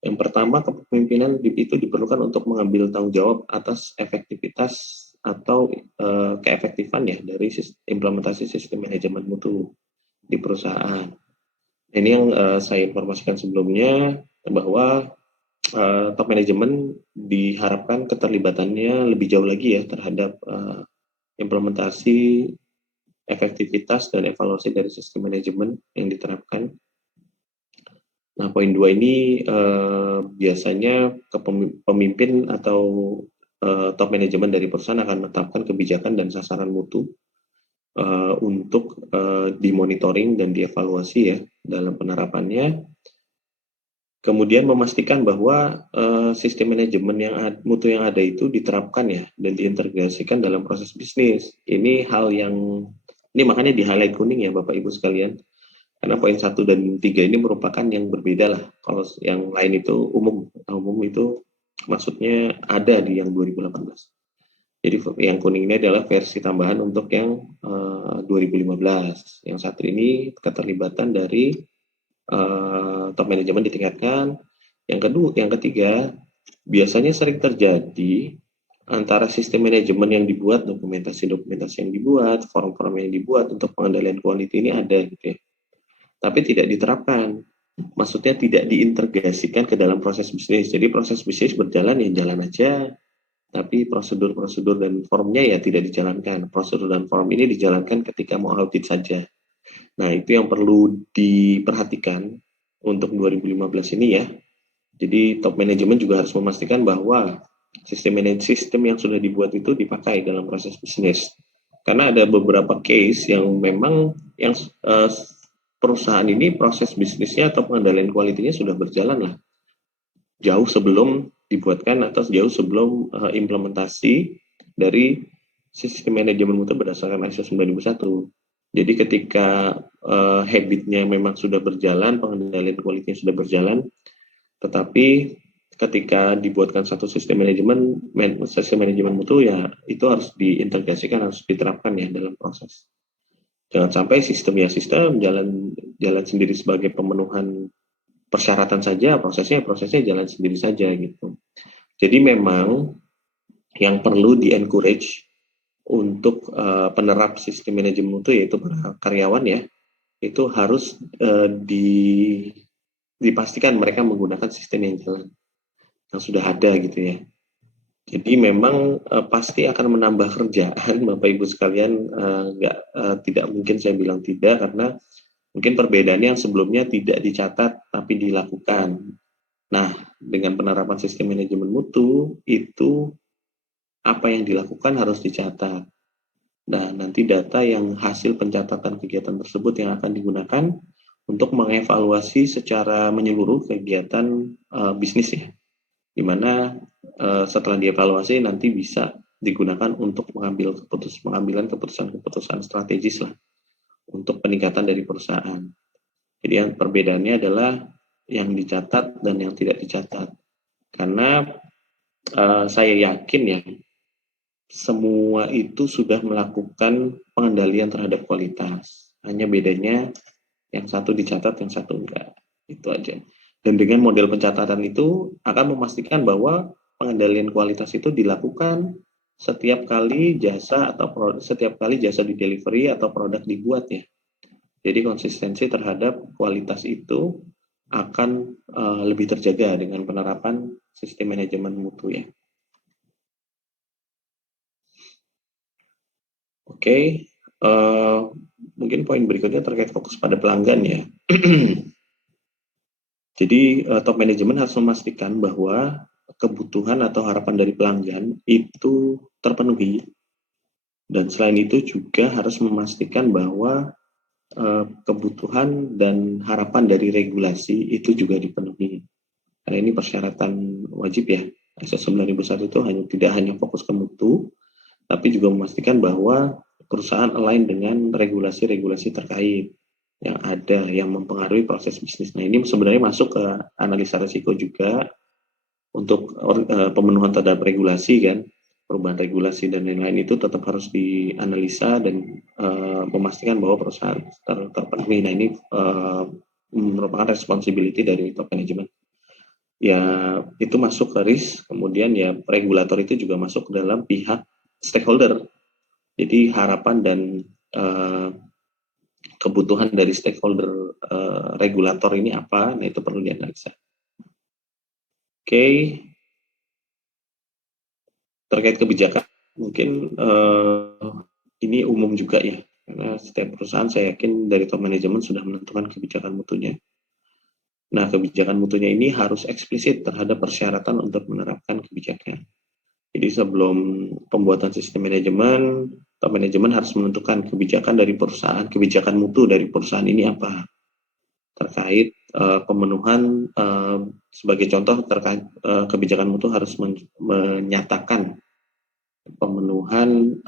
Yang pertama, kepemimpinan itu diperlukan untuk mengambil tanggung jawab atas efektivitas atau keefektifan ya dari implementasi sistem manajemen mutu di perusahaan. Ini yang saya informasikan sebelumnya bahwa top manajemen diharapkan keterlibatannya lebih jauh lagi ya terhadap implementasi efektivitas dan evaluasi dari sistem manajemen yang diterapkan. Nah, poin 2 ini biasanya pemimpin atau top manajemen dari perusahaan akan menetapkan kebijakan dan sasaran mutu untuk dimonitoring dan dievaluasi ya dalam penerapannya. Kemudian memastikan bahwa sistem manajemen mutu yang ada itu diterapkan ya dan diintegrasikan dalam proses bisnis. Ini hal yang ini makanya di highlight kuning ya Bapak Ibu sekalian. Karena poin 1 dan 3 ini merupakan yang berbeda lah. Kalau yang lain itu umum itu maksudnya ada di yang 2018. Jadi yang kuning ini adalah versi tambahan untuk yang 2015. Yang satu ini keterlibatan dari top manajemen ditingkatkan. Yang ketiga, biasanya sering terjadi antara sistem manajemen yang dibuat, dokumentasi yang dibuat, form-form yang dibuat untuk pengendalian quality ini ada gitu ya. Tapi tidak diterapkan. Maksudnya tidak diintegrasikan ke dalam proses bisnis. Jadi proses bisnis berjalan ya jalan aja, tapi prosedur-prosedur dan formnya ya tidak dijalankan. Prosedur dan form ini dijalankan ketika mau audit saja. Nah, itu yang perlu diperhatikan untuk 2015 ini ya. Jadi top manajemen juga harus memastikan bahwa sistem yang sudah dibuat itu dipakai dalam proses bisnis. Karena ada beberapa case yang memang yang perusahaan ini proses bisnisnya atau pengendalian kualitinya sudah berjalan lah jauh sebelum dibuatkan atau jauh sebelum implementasi dari sistem manajemen mutu berdasarkan ISO 9001. Jadi ketika habitnya memang sudah berjalan, pengendalian kualitinya sudah berjalan, tetapi ketika dibuatkan satu sistem manajemen mutu ya itu harus diintegrasikan, harus diterapkan ya dalam proses. Jangan sampai sistem jalan sendiri sebagai pemenuhan persyaratan saja, prosesnya jalan sendiri saja gitu. Jadi memang yang perlu di-encourage untuk penerap sistem manajemen mutu yaitu para karyawan ya, itu harus dipastikan mereka menggunakan sistem yang sudah ada gitu ya. Jadi memang pasti akan menambah kerjaan Bapak Ibu sekalian, tidak mungkin saya bilang tidak karena mungkin perbedaannya yang sebelumnya tidak dicatat tapi dilakukan. Nah, dengan penerapan sistem manajemen mutu itu apa yang dilakukan harus dicatat. Nah, nanti data yang hasil pencatatan kegiatan tersebut yang akan digunakan untuk mengevaluasi secara menyeluruh kegiatan bisnis ya. Di mana setelah dievaluasi nanti bisa digunakan untuk pengambilan keputusan strategis lah untuk peningkatan dari perusahaan. Jadi yang perbedaannya adalah yang dicatat dan yang tidak dicatat. Karena saya yakin ya semua itu sudah melakukan pengendalian terhadap kualitas. Hanya bedanya yang satu dicatat, yang satu enggak. Itu aja. Dan dengan model pencatatan itu akan memastikan bahwa pengendalian kualitas itu dilakukan setiap kali jasa di delivery atau produk dibuat ya. Jadi konsistensi terhadap kualitas itu akan lebih terjaga dengan penerapan sistem manajemen mutu ya. Oke, mungkin poin berikutnya terkait fokus pada pelanggan ya. Jadi top manajemen harus memastikan bahwa kebutuhan atau harapan dari pelanggan itu terpenuhi, dan selain itu juga harus memastikan bahwa kebutuhan dan harapan dari regulasi itu juga dipenuhi. Karena ini persyaratan wajib ya. ISO 9001 itu tidak hanya fokus ke mutu, tapi juga memastikan bahwa perusahaan align dengan regulasi-regulasi terkait yang ada yang mempengaruhi proses bisnis. Nah, ini sebenarnya masuk ke analisa risiko juga untuk pemenuhan terhadap regulasi kan, perubahan regulasi dan lain-lain itu tetap harus dianalisa dan memastikan bahwa perusahaan terpenuhi. Nah, ini merupakan responsibility dari top management. Ya, itu masuk ke risk, kemudian ya regulator itu juga masuk ke dalam pihak stakeholder. Jadi harapan dan kebutuhan dari stakeholder regulator ini apa, nah itu perlu dianalisa. Oke, terkait kebijakan, mungkin ini umum juga ya, karena setiap perusahaan saya yakin dari top manajemen sudah menentukan kebijakan mutunya. Nah, kebijakan mutunya ini harus eksplisit terhadap persyaratan untuk menerapkan kebijakan. Jadi sebelum pembuatan sistem manajemen, top manajemen harus menentukan kebijakan dari perusahaan, kebijakan mutu dari perusahaan ini apa. Terkait pemenuhan, sebagai contoh terkait kebijakan mutu harus menyatakan pemenuhan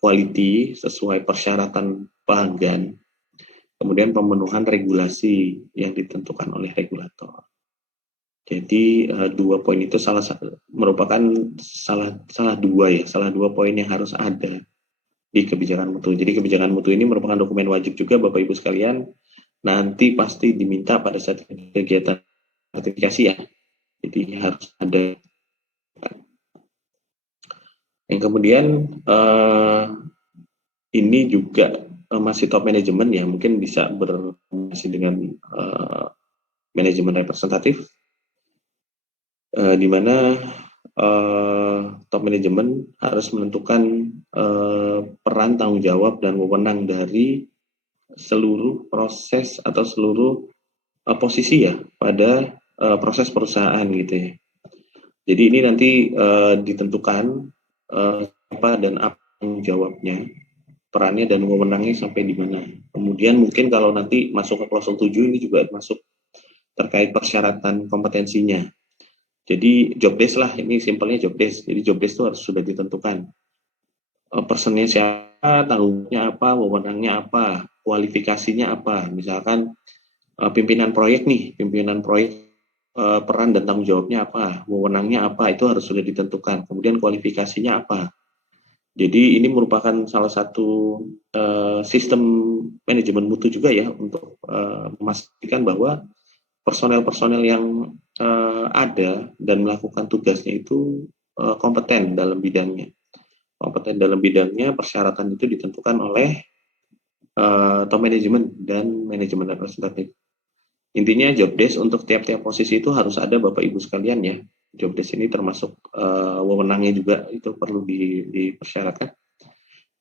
quality sesuai persyaratan pelanggan, kemudian pemenuhan regulasi yang ditentukan oleh regulator. Jadi dua poin itu merupakan salah dua poin yang harus ada di kebijakan mutu. Jadi kebijakan mutu ini merupakan dokumen wajib juga Bapak Ibu sekalian, nanti pasti diminta pada saat kegiatan sertifikasi ya. Jadi harus ada. Yang kemudian ini juga masih top manajemen ya, mungkin bisa berkomunikasi dengan manajemen representatif, di mana top manajemen harus menentukan peran, tanggung jawab, dan wewenang dari seluruh proses atau seluruh posisi ya pada proses perusahaan gitu ya. Jadi ini nanti ditentukan apa dan apa tanggung jawabnya, perannya dan wewenangnya sampai di mana. Kemudian mungkin kalau nanti masuk ke klausul 7 ini juga masuk terkait persyaratan kompetensinya. Jadi job desk lah, ini simpelnya job desk. Jadi job desk itu harus sudah ditentukan. Personnya siapa, tanggungnya apa, wewenangnya apa, kualifikasinya apa. Misalkan pimpinan proyek nih, peran dan tanggung jawabnya apa, wewenangnya apa, itu harus sudah ditentukan. Kemudian kualifikasinya apa. Jadi ini merupakan salah satu sistem manajemen mutu juga ya untuk memastikan bahwa personel-personel yang ada dan melakukan tugasnya itu kompeten dalam bidangnya. Kompeten dalam bidangnya, persyaratan itu ditentukan oleh top manajemen dan manajemen representatif. Intinya job desk untuk tiap-tiap posisi itu harus ada Bapak Ibu sekalian ya. Job desk ini termasuk wewenangnya juga itu perlu dipersyaratkan.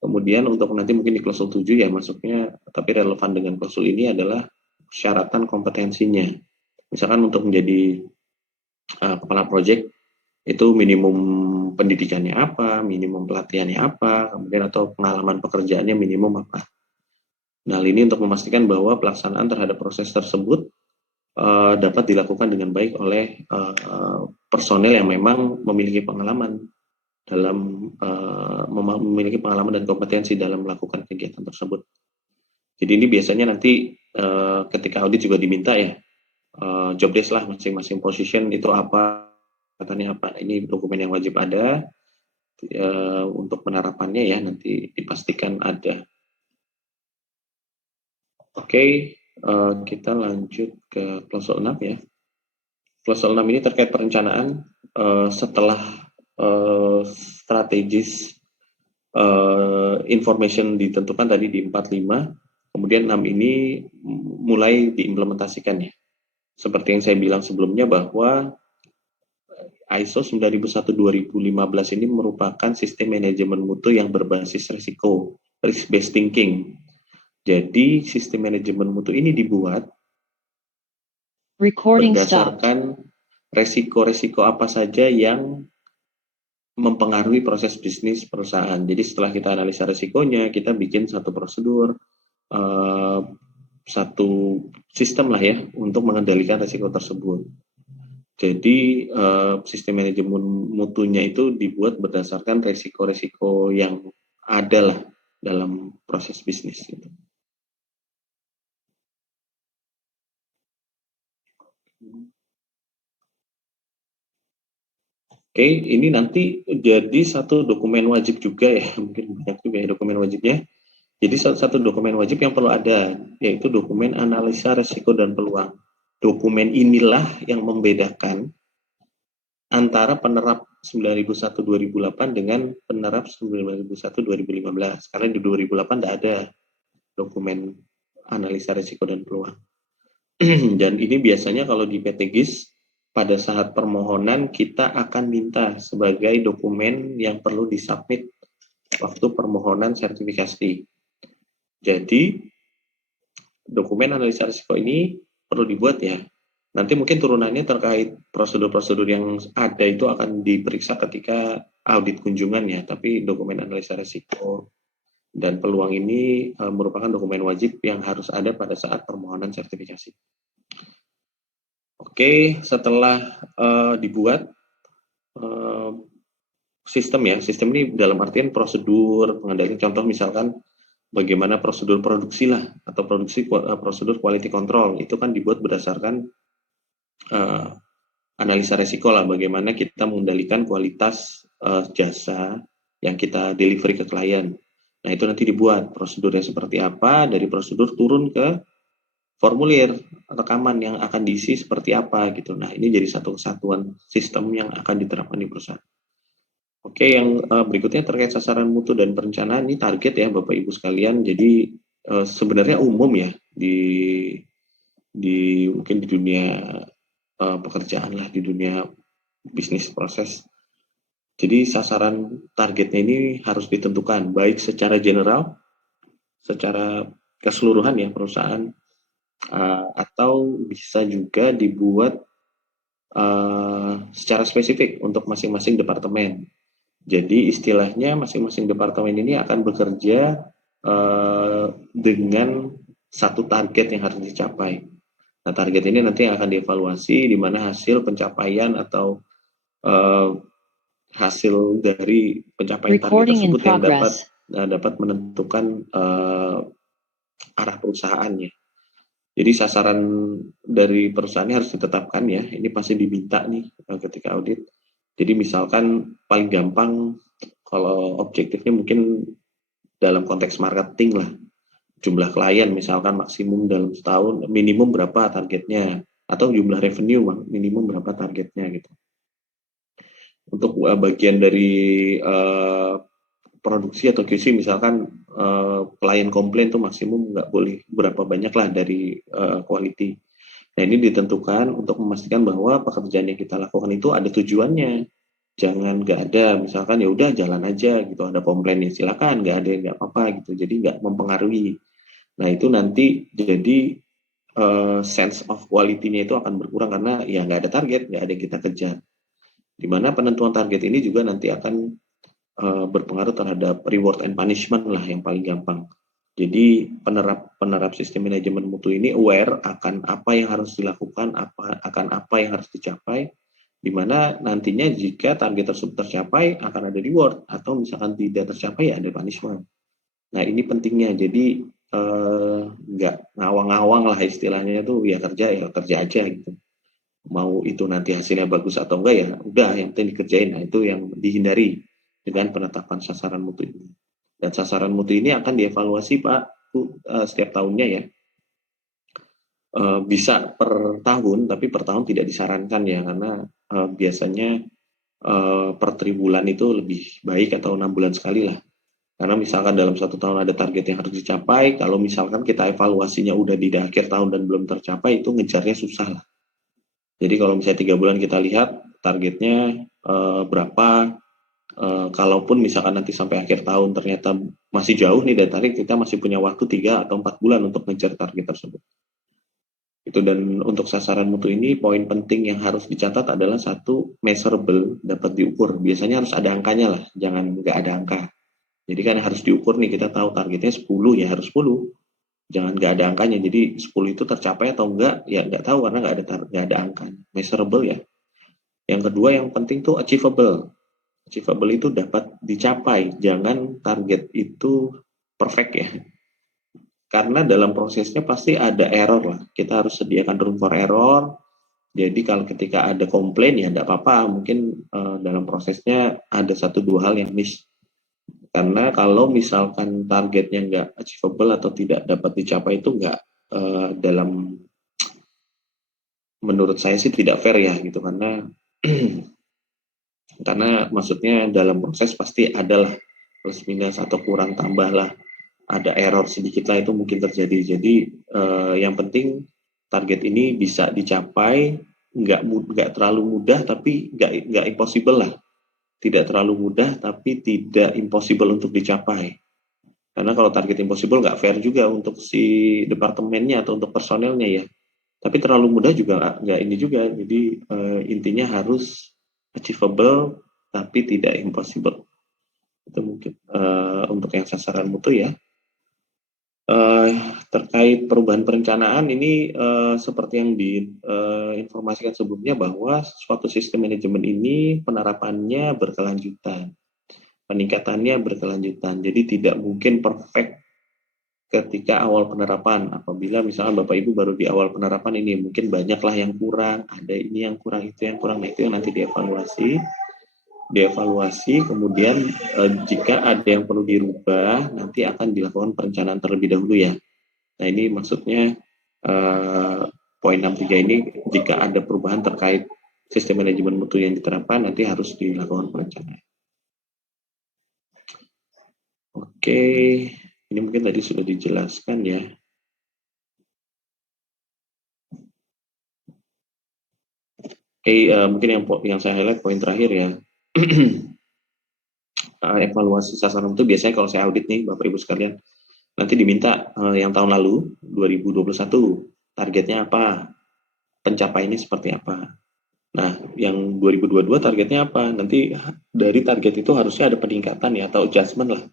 Kemudian untuk nanti mungkin di klausul 7 ya masuknya, tapi relevan dengan klausul ini adalah persyaratan kompetensinya. Misalkan untuk menjadi kepala proyek itu minimum pendidikannya apa, minimum pelatihannya apa, kemudian atau pengalaman pekerjaannya minimum apa. Nah, ini untuk memastikan bahwa pelaksanaan terhadap proses tersebut dapat dilakukan dengan baik oleh personel yang memang memiliki pengalaman dalam memiliki pengalaman dan kompetensi dalam melakukan kegiatan tersebut. Jadi ini biasanya nanti ketika audit juga diminta ya, job desk lah masing-masing position itu apa, katanya apa. Ini dokumen yang wajib ada untuk penerapannya ya, nanti dipastikan ada. Oke, kita lanjut ke klausul 6 ya. Klausul 6 ini terkait perencanaan setelah strategis information ditentukan tadi di 45, kemudian 6 ini mulai diimplementasikan ya. Seperti yang saya bilang sebelumnya bahwa ISO 9001-2015 ini merupakan sistem manajemen mutu yang berbasis risiko. risk based thinking. Jadi sistem manajemen mutu ini dibuat berdasarkan resiko-resiko apa saja yang mempengaruhi proses bisnis perusahaan. Jadi setelah kita analisa resikonya, kita bikin satu prosedur, satu sistem lah ya untuk mengendalikan resiko tersebut. Jadi sistem manajemen mutunya itu dibuat berdasarkan resiko-resiko yang ada lah dalam proses bisnis gitu. Oke, ini nanti jadi satu dokumen wajib juga ya, mungkin banyak juga ya dokumen wajibnya. Jadi satu dokumen wajib yang perlu ada, yaitu dokumen analisa risiko dan peluang. Dokumen inilah yang membedakan antara penerap 9001-2008 dengan penerap 9001-2015. Karena di 2008 tidak ada dokumen analisa risiko dan peluang. Dan ini biasanya kalau di PT GIS, pada saat permohonan kita akan minta sebagai dokumen yang perlu disubmit waktu permohonan sertifikasi. Jadi dokumen analisa risiko ini perlu dibuat ya. Nanti mungkin turunannya terkait prosedur-prosedur yang ada itu akan diperiksa ketika audit kunjungan ya. Tapi dokumen analisa risiko dan peluang ini merupakan dokumen wajib yang harus ada pada saat permohonan sertifikasi. Oke, setelah dibuat sistem ya, sistem ini dalam artian prosedur pengendalian, contoh misalkan bagaimana prosedur produksi lah atau prosedur quality control itu kan dibuat berdasarkan analisa resiko lah, bagaimana kita mengendalikan kualitas jasa yang kita delivery ke klien. Nah itu nanti dibuat prosedurnya seperti apa, dari prosedur turun ke formulir rekaman yang akan diisi seperti apa gitu. Nah ini jadi satu kesatuan sistem yang akan diterapkan di perusahaan. Oke, yang berikutnya terkait sasaran mutu dan perencanaan, ini target ya Bapak Ibu sekalian. Jadi sebenarnya umum ya di mungkin di dunia pekerjaan lah, di dunia bisnis proses. Jadi sasaran targetnya ini harus ditentukan baik secara general, secara keseluruhan ya perusahaan, atau bisa juga dibuat secara spesifik untuk masing-masing departemen. Jadi istilahnya masing-masing departemen ini akan bekerja dengan satu target yang harus dicapai. Nah target ini nanti akan dievaluasi di mana hasil pencapaian atau hasil dari pencapaian target tersebut yang dapat menentukan arah perusahaannya. Jadi sasaran dari perusahaan harus ditetapkan ya. Ini pasti diminta nih ketika audit. Jadi misalkan paling gampang kalau objektifnya mungkin dalam konteks marketing lah. Jumlah klien misalkan maksimum dalam setahun, minimum berapa targetnya. Atau jumlah revenue minimum berapa targetnya gitu. Untuk bagian dari produksi atau QC misalkan klien komplain tuh maksimum nggak boleh berapa banyak lah dari quality. Nah ini ditentukan untuk memastikan bahwa pekerjaan yang kita lakukan itu ada tujuannya. Jangan nggak ada, misalkan ya udah jalan aja gitu, ada komplain ya silakan, nggak ada nggak apa-apa gitu. Jadi nggak mempengaruhi. Nah itu nanti jadi sense of quality-nya itu akan berkurang karena ya nggak ada target, nggak ada yang kita kejar. Dimana penentuan target ini juga nanti akan berpengaruh terhadap reward and punishment lah yang paling gampang. Jadi penerap sistem manajemen mutu ini aware akan apa yang harus dilakukan, akan apa yang harus dicapai, di mana nantinya jika target tersebut tercapai akan ada reward atau misalkan tidak tercapai ya ada punishment. Nah ini pentingnya, jadi nggak ngawang-ngawang lah istilahnya tuh ya kerja aja gitu. Mau itu nanti hasilnya bagus atau enggak ya udah yang penting dikerjain. Nah itu yang dihindari dengan penetapan sasaran mutu ini. Dan sasaran mutu ini akan dievaluasi Pak setiap tahunnya ya. Bisa per tahun, tapi per tahun tidak disarankan ya, karena biasanya per triwulan itu lebih baik atau 6 bulan sekali lah. Karena misalkan dalam 1 tahun ada target yang harus dicapai, kalau misalkan kita evaluasinya udah di akhir tahun dan belum tercapai, itu ngejarnya susah lah. Jadi kalau misalnya 3 bulan kita lihat targetnya berapa, kalaupun misalkan nanti sampai akhir tahun ternyata masih jauh nih dari target, kita masih punya waktu 3 atau 4 bulan untuk ngejar target tersebut. Itu. Dan untuk sasaran mutu ini, poin penting yang harus dicatat adalah satu, measurable, dapat diukur. Biasanya harus ada angkanya lah, jangan nggak ada angka. Jadi kan harus diukur nih, kita tahu targetnya 10, ya harus 10. Jangan nggak ada angkanya. Jadi 10 itu tercapai atau enggak, ya nggak tahu karena nggak ada angkanya. Measurable ya. Yang kedua yang penting tuh achievable. Achievable itu dapat dicapai, jangan target itu perfect ya. Karena dalam prosesnya pasti ada error lah. Kita harus sediakan room for error. Jadi kalau ketika ada komplain ya tidak apa-apa. Mungkin dalam prosesnya ada 1-2 hal yang miss. Karena kalau misalkan targetnya nggak achievable atau tidak dapat dicapai itu nggak dalam, menurut saya sih tidak fair ya gitu, karena maksudnya dalam proses pasti adalah plus minus atau kurang tambah lah, ada error sedikit lah, itu mungkin terjadi. Jadi yang penting target ini bisa dicapai, nggak terlalu mudah tapi nggak impossible lah, tidak terlalu mudah tapi tidak impossible untuk dicapai. Karena kalau target impossible nggak fair juga untuk si departemennya atau untuk personelnya ya. Tapi terlalu mudah juga nggak ini juga. Jadi intinya harus achievable tapi tidak impossible. Itu mungkin untuk yang sasaran mutu ya. Terkait perubahan perencanaan ini seperti yang diinformasikan sebelumnya, bahwa suatu sistem manajemen ini penerapannya berkelanjutan, peningkatannya berkelanjutan. Jadi tidak mungkin perfect ketika awal penerapan. Apabila misalnya Bapak Ibu baru di awal penerapan ini, mungkin banyaklah yang kurang, ada ini yang kurang, itu yang kurang. Nah, itu yang nanti dievaluasi, kemudian jika ada yang perlu dirubah, nanti akan dilakukan perencanaan terlebih dahulu ya. Nah, ini maksudnya poin 63 ini, jika ada perubahan terkait sistem manajemen mutu yang diterapkan, nanti harus dilakukan perencanaan. Oke, ini mungkin tadi sudah dijelaskan ya. Oke, mungkin yang saya highlight poin terakhir ya. Evaluasi sasaran itu biasanya kalau saya audit nih Bapak Ibu sekalian, nanti diminta yang tahun lalu 2021 targetnya apa, pencapaiannya seperti apa. Nah, yang 2022 targetnya apa? Nanti dari target itu harusnya ada peningkatan ya, atau adjustment lah.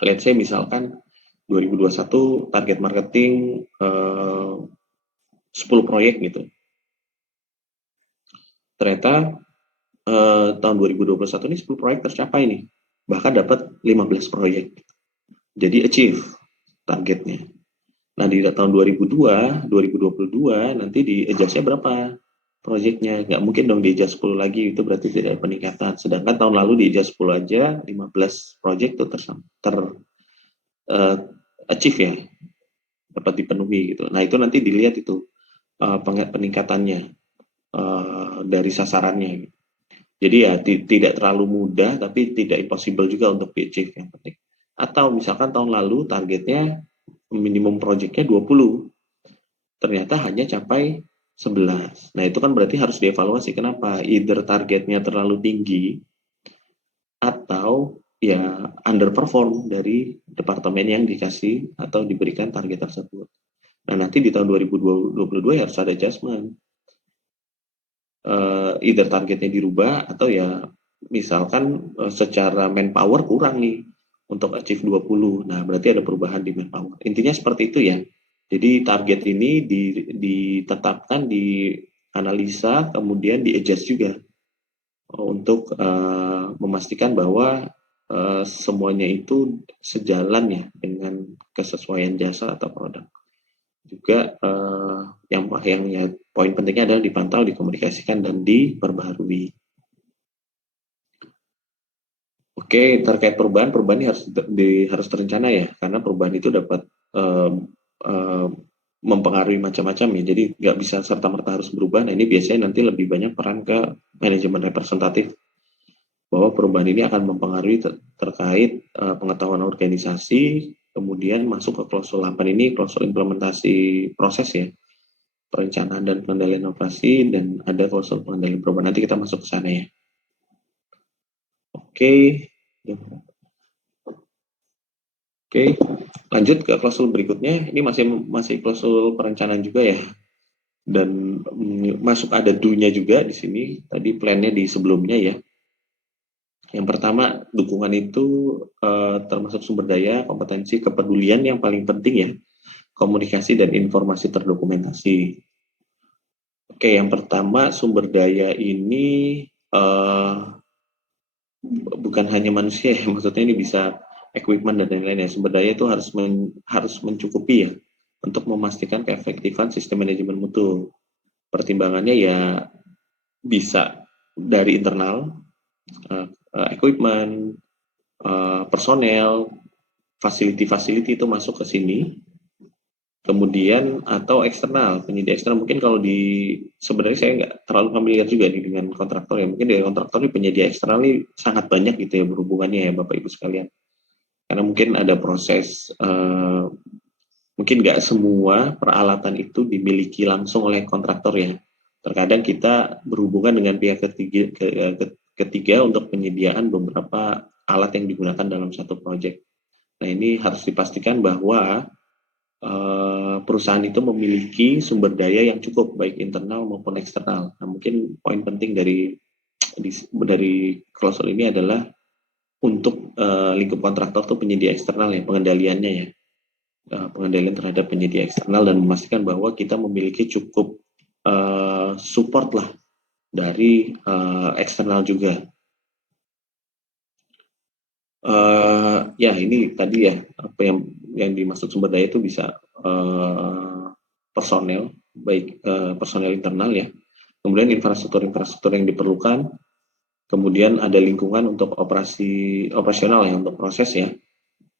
Let's say misalkan 2021 target marketing 10 proyek gitu. Ternyata tahun 2021 ini 10 proyek tercapai nih. Bahkan dapat 15 proyek. Jadi achieve targetnya. Nah, di tahun 2022 nanti di adjust-nya berapa proyeknya? Nggak mungkin dong di adjust 10 lagi, itu berarti tidak ada peningkatan. Sedangkan tahun lalu di adjust 10 aja, 15 proyek itu achieve ya, dapat dipenuhi gitu. Nah, itu nanti dilihat itu peningkatannya dari sasarannya. Jadi ya tidak terlalu mudah, tapi tidak impossible juga untuk di-achieve yang penting. Atau misalkan tahun lalu targetnya minimum projectnya 20, ternyata hanya capai 11. Nah, itu kan berarti harus dievaluasi. Kenapa? Either targetnya terlalu tinggi atau ya underperform dari departemen yang dikasih atau diberikan target tersebut. Nah, nanti di tahun 2022 ya harus ada adjustment. Either targetnya dirubah atau ya misalkan secara manpower kurang nih untuk achieve 20. Nah, berarti ada perubahan di manpower. Intinya seperti itu ya. Jadi target ini ditetapkan, dianalisa, kemudian di-adjust juga untuk memastikan bahwa semuanya itu sejalan ya dengan kesesuaian jasa atau produk. Juga yang ya, poin pentingnya adalah dipantau, dikomunikasikan, dan diperbaharui. Oke, terkait perubahan ini harus terencana ya, karena perubahan itu dapat mempengaruhi macam-macam ya, jadi nggak bisa serta-merta harus berubah. Nah, ini biasanya nanti lebih banyak peran ke manajemen representatif, bahwa perubahan ini akan mempengaruhi terkait pengetahuan organisasi, kemudian masuk ke klausul 8 ini, klausul implementasi proses ya, perencanaan dan pengendalian operasi, dan ada klausul pengendalian perubahan. Nanti kita masuk ke sana ya. Oke, oke, lanjut ke klausul berikutnya. Ini masih klausul perencanaan juga ya. Dan masuk ada do-nya juga di sini. Tadi plan-nya di sebelumnya ya. Yang pertama, dukungan itu termasuk sumber daya, kompetensi, kepedulian yang paling penting ya. Komunikasi dan informasi terdokumentasi. Oke, yang pertama sumber daya ini bukan hanya manusia ya, maksudnya ini bisa equipment dan lain-lain ya. Sumber daya itu harus mencukupi ya untuk memastikan keefektifan sistem manajemen mutu. Pertimbangannya ya bisa dari internal, equipment, personel, facility itu masuk ke sini. Kemudian atau eksternal, penyedia eksternal mungkin kalau sebenarnya saya nggak terlalu familiar juga nih dengan kontraktor ya, mungkin dari kontraktor ini penyedia eksternal ini sangat banyak gitu ya berhubungannya ya Bapak Ibu sekalian, karena mungkin ada proses mungkin nggak semua peralatan itu dimiliki langsung oleh kontraktor ya, terkadang kita berhubungan dengan pihak ketiga untuk penyediaan beberapa alat yang digunakan dalam satu proyek. Nah ini harus dipastikan bahwa perusahaan itu memiliki sumber daya yang cukup baik internal maupun eksternal. Nah, mungkin poin penting dari klausul ini adalah untuk lingkup kontraktor itu penyedia eksternal ya, pengendaliannya ya, pengendalian terhadap penyedia eksternal dan memastikan bahwa kita memiliki cukup support lah dari eksternal juga. Ya ini tadi ya apa yang dimaksud sumber daya itu bisa personel, baik personel internal ya, kemudian infrastruktur yang diperlukan, kemudian ada lingkungan untuk operasional ya, untuk proses ya,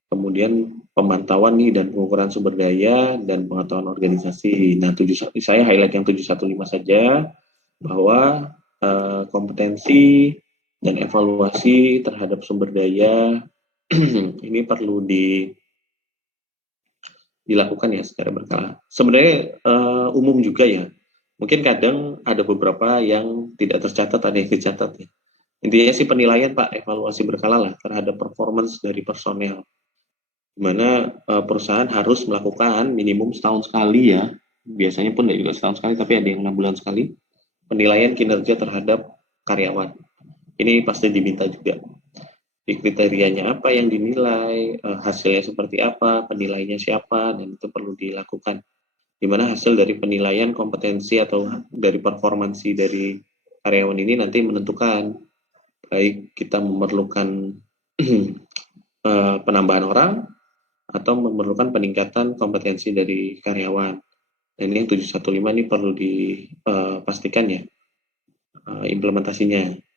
kemudian pemantauan nih dan pengukuran sumber daya dan pengetahuan organisasi. Nah, saya highlight yang 715 saja, bahwa kompetensi dan evaluasi terhadap sumber daya ini perlu dilakukan ya secara berkala. Sebenarnya umum juga ya. Mungkin kadang ada beberapa yang tidak tercatat, ada yang dicatat ya. Intinya sih penilaian Pak, evaluasi berkala lah terhadap performance dari personel. Di mana perusahaan harus melakukan minimum setahun sekali ya. Biasanya pun tidak juga setahun sekali, tapi ada yang 6 bulan sekali. Penilaian kinerja terhadap karyawan. Ini pasti diminta juga. Di kriterianya apa yang dinilai, hasilnya seperti apa, penilainya siapa, dan itu perlu dilakukan. Di mana hasil dari penilaian kompetensi atau dari performansi dari karyawan ini nanti menentukan baik kita memerlukan penambahan orang atau memerlukan peningkatan kompetensi dari karyawan. Dan ini yang 715 ini perlu dipastikan ya implementasinya.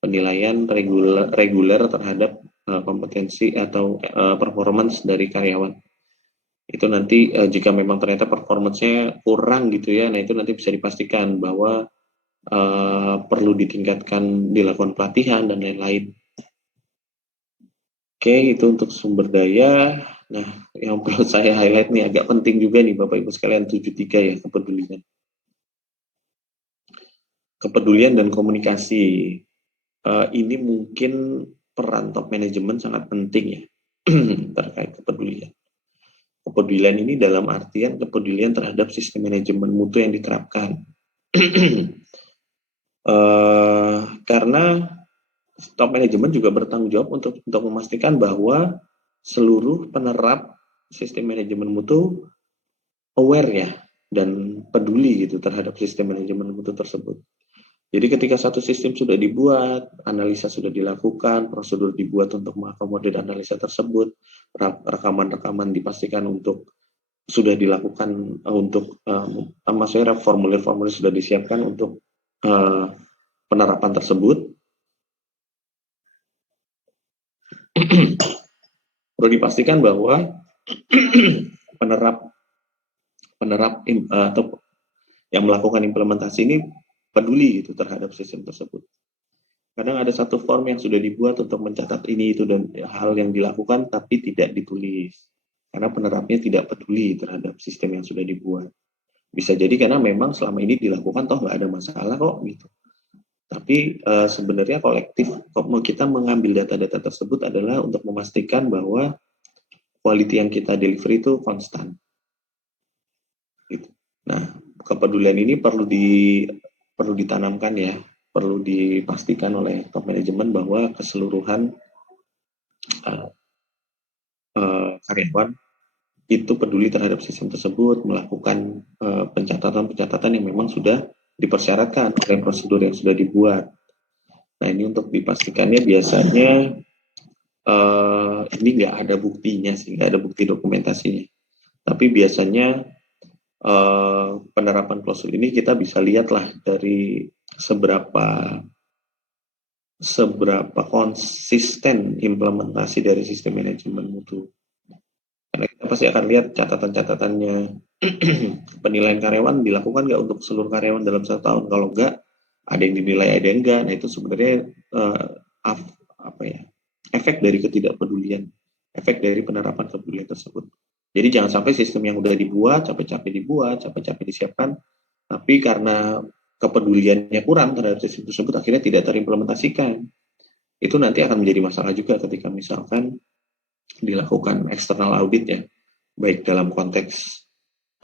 Penilaian reguler terhadap kompetensi atau performance dari karyawan. Itu nanti jika memang ternyata performance-nya kurang gitu ya, nah itu nanti bisa dipastikan bahwa perlu ditingkatkan, dilakukan pelatihan dan lain-lain. Oke, itu untuk sumber daya. Nah, yang perlu saya highlight nih agak penting juga nih Bapak Ibu sekalian, 73 ya, kepedulian. Kepedulian dan komunikasi. Ini mungkin peran top manajemen sangat penting ya terkait kepedulian. Kepedulian ini dalam artian kepedulian terhadap sistem manajemen mutu yang diterapkan. Karena top manajemen juga bertanggung jawab untuk memastikan bahwa seluruh penerap sistem manajemen mutu aware ya dan peduli gitu terhadap sistem manajemen mutu tersebut. Jadi ketika satu sistem sudah dibuat, analisa sudah dilakukan, prosedur dibuat untuk mengakomodir analisa tersebut, rekaman-rekaman dipastikan untuk sudah dilakukan untuk maksudnya formulir-formulir sudah disiapkan untuk penerapan tersebut. Perlu dipastikan bahwa penerap atau yang melakukan implementasi ini peduli gitu terhadap sistem tersebut. Kadang ada satu form yang sudah dibuat untuk mencatat ini itu dan hal yang dilakukan tapi tidak ditulis karena penerapnya tidak peduli terhadap sistem yang sudah dibuat. Bisa jadi karena memang selama ini dilakukan toh nggak ada masalah kok gitu. Tapi sebenarnya kita mengambil data-data tersebut adalah untuk memastikan bahwa quality yang kita deliver itu konstan. Gitu. Nah, kepedulian ini perlu ditanamkan ya, perlu dipastikan oleh top manajemen bahwa keseluruhan karyawan itu peduli terhadap sistem tersebut, melakukan pencatatan-pencatatan yang memang sudah dipersyaratkan oleh prosedur yang sudah dibuat. Nah, ini untuk dipastikannya biasanya ini nggak ada buktinya sih, nggak ada bukti dokumentasinya. Tapi biasanya penerapan klausul ini kita bisa lihatlah dari seberapa konsisten implementasi dari sistem manajemen mutu. Karena kita pasti akan lihat catatan-catatannya. Penilaian karyawan dilakukan nggak untuk seluruh karyawan dalam 1 tahun? Kalau nggak, ada yang dinilai, ada yang enggak. Nah, itu sebenarnya efek dari ketidakpedulian, efek dari penerapan kepedulian tersebut. Jadi jangan sampai sistem yang udah dibuat, capek-capek disiapkan, tapi karena kepeduliannya kurang terhadap sistem tersebut akhirnya tidak terimplementasikan. Itu nanti akan menjadi masalah juga ketika misalkan dilakukan external audit ya, baik dalam konteks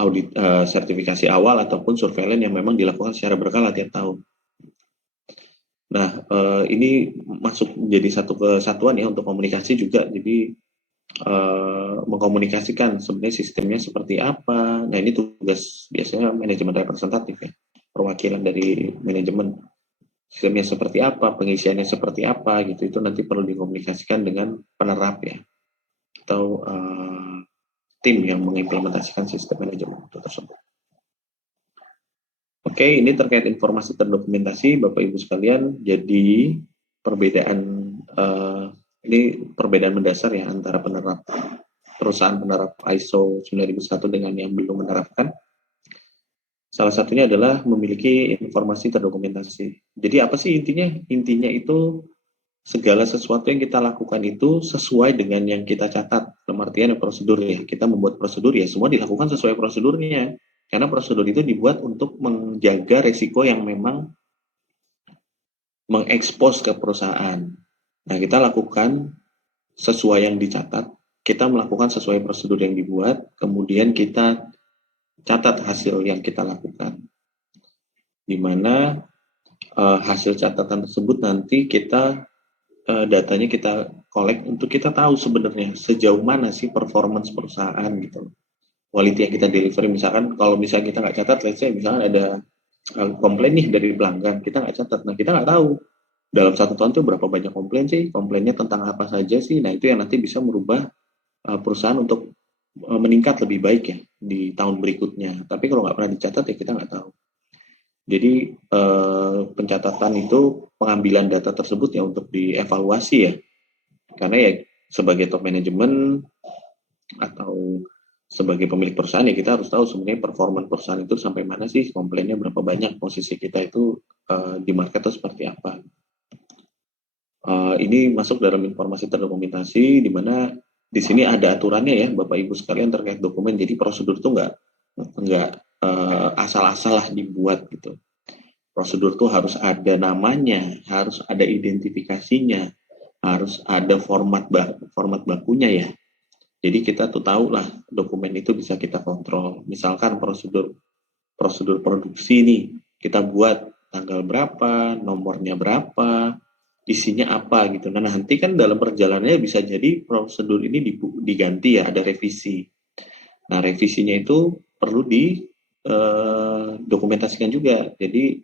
audit sertifikasi awal ataupun surveillance yang memang dilakukan secara berkala tiap tahun. Nah, ini masuk menjadi satu kesatuan ya untuk komunikasi juga. Jadi mengkomunikasikan sebenarnya sistemnya seperti apa. Nah, ini tugas biasanya manajemen representatif ya, perwakilan dari manajemen. Sistemnya seperti apa, pengisiannya seperti apa gitu. Itu nanti perlu dikomunikasikan dengan penerap ya, atau tim yang mengimplementasikan sistem manajemen itu tersebut. Oke, ini terkait informasi terdokumentasi, Bapak Ibu sekalian. Jadi ini perbedaan mendasar ya antara perusahaan penerap ISO 9001 dengan yang belum menerapkan. Salah satunya adalah memiliki informasi terdokumentasi. Jadi apa sih intinya? Intinya itu segala sesuatu yang kita lakukan itu sesuai dengan yang kita catat. Dalam artian prosedur ya. Kita membuat prosedur ya, semua dilakukan sesuai prosedurnya. Karena prosedur itu dibuat untuk menjaga resiko yang memang mengekspos ke perusahaan. Nah, kita lakukan sesuai yang dicatat, kita melakukan sesuai prosedur yang dibuat, kemudian kita catat hasil yang kita lakukan. Di mana hasil catatan tersebut nanti datanya kita collect untuk kita tahu sebenarnya sejauh mana sih performance perusahaan gitu. Quality yang kita deliver, misalkan kalau misalnya kita nggak catat, let's say misalnya ada komplain nih dari pelanggan, kita nggak catat, nah kita nggak tahu dalam 1 tahun itu berapa banyak komplain sih, komplainnya tentang apa saja sih, nah itu yang nanti bisa merubah perusahaan untuk meningkat lebih baik ya di tahun berikutnya. Tapi kalau nggak pernah dicatat ya kita nggak tahu. Jadi pencatatan itu pengambilan data tersebut ya untuk dievaluasi ya, karena ya sebagai top manajemen atau sebagai pemilik perusahaan ya kita harus tahu sebenarnya performa perusahaan itu sampai mana sih, komplainnya berapa banyak, posisi kita itu di market itu seperti apa. Ini masuk dalam informasi terdokumentasi di mana di sini ada aturannya ya Bapak Ibu sekalian terkait dokumen. Jadi prosedur itu nggak asal-asal lah dibuat gitu. Prosedur itu harus ada namanya, harus ada identifikasinya, harus ada format bakunya ya. Jadi kita tuh tahu lah dokumen itu bisa kita kontrol. Misalkan prosedur produksi nih, kita buat tanggal berapa, nomornya berapa, isinya apa gitu. Nah, nanti kan dalam perjalanannya bisa jadi prosedur ini diganti ya, ada revisi. Nah, revisinya itu perlu dokumentasikan juga. Jadi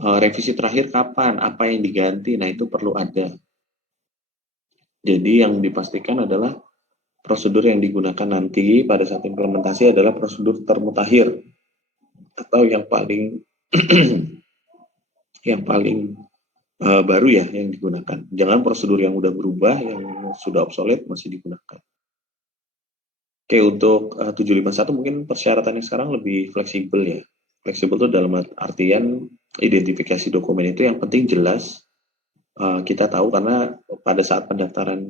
revisi terakhir kapan, apa yang diganti, nah itu perlu ada. Jadi yang dipastikan adalah prosedur yang digunakan nanti pada saat implementasi adalah prosedur termutakhir atau yang paling baru ya yang digunakan. Jangan prosedur yang udah berubah, yang sudah obsolete masih digunakan. Oke, untuk 751 mungkin persyaratannya sekarang lebih fleksibel ya. Fleksibel itu dalam artian identifikasi dokumen itu yang penting jelas. Kita tahu karena pada saat pendaftaran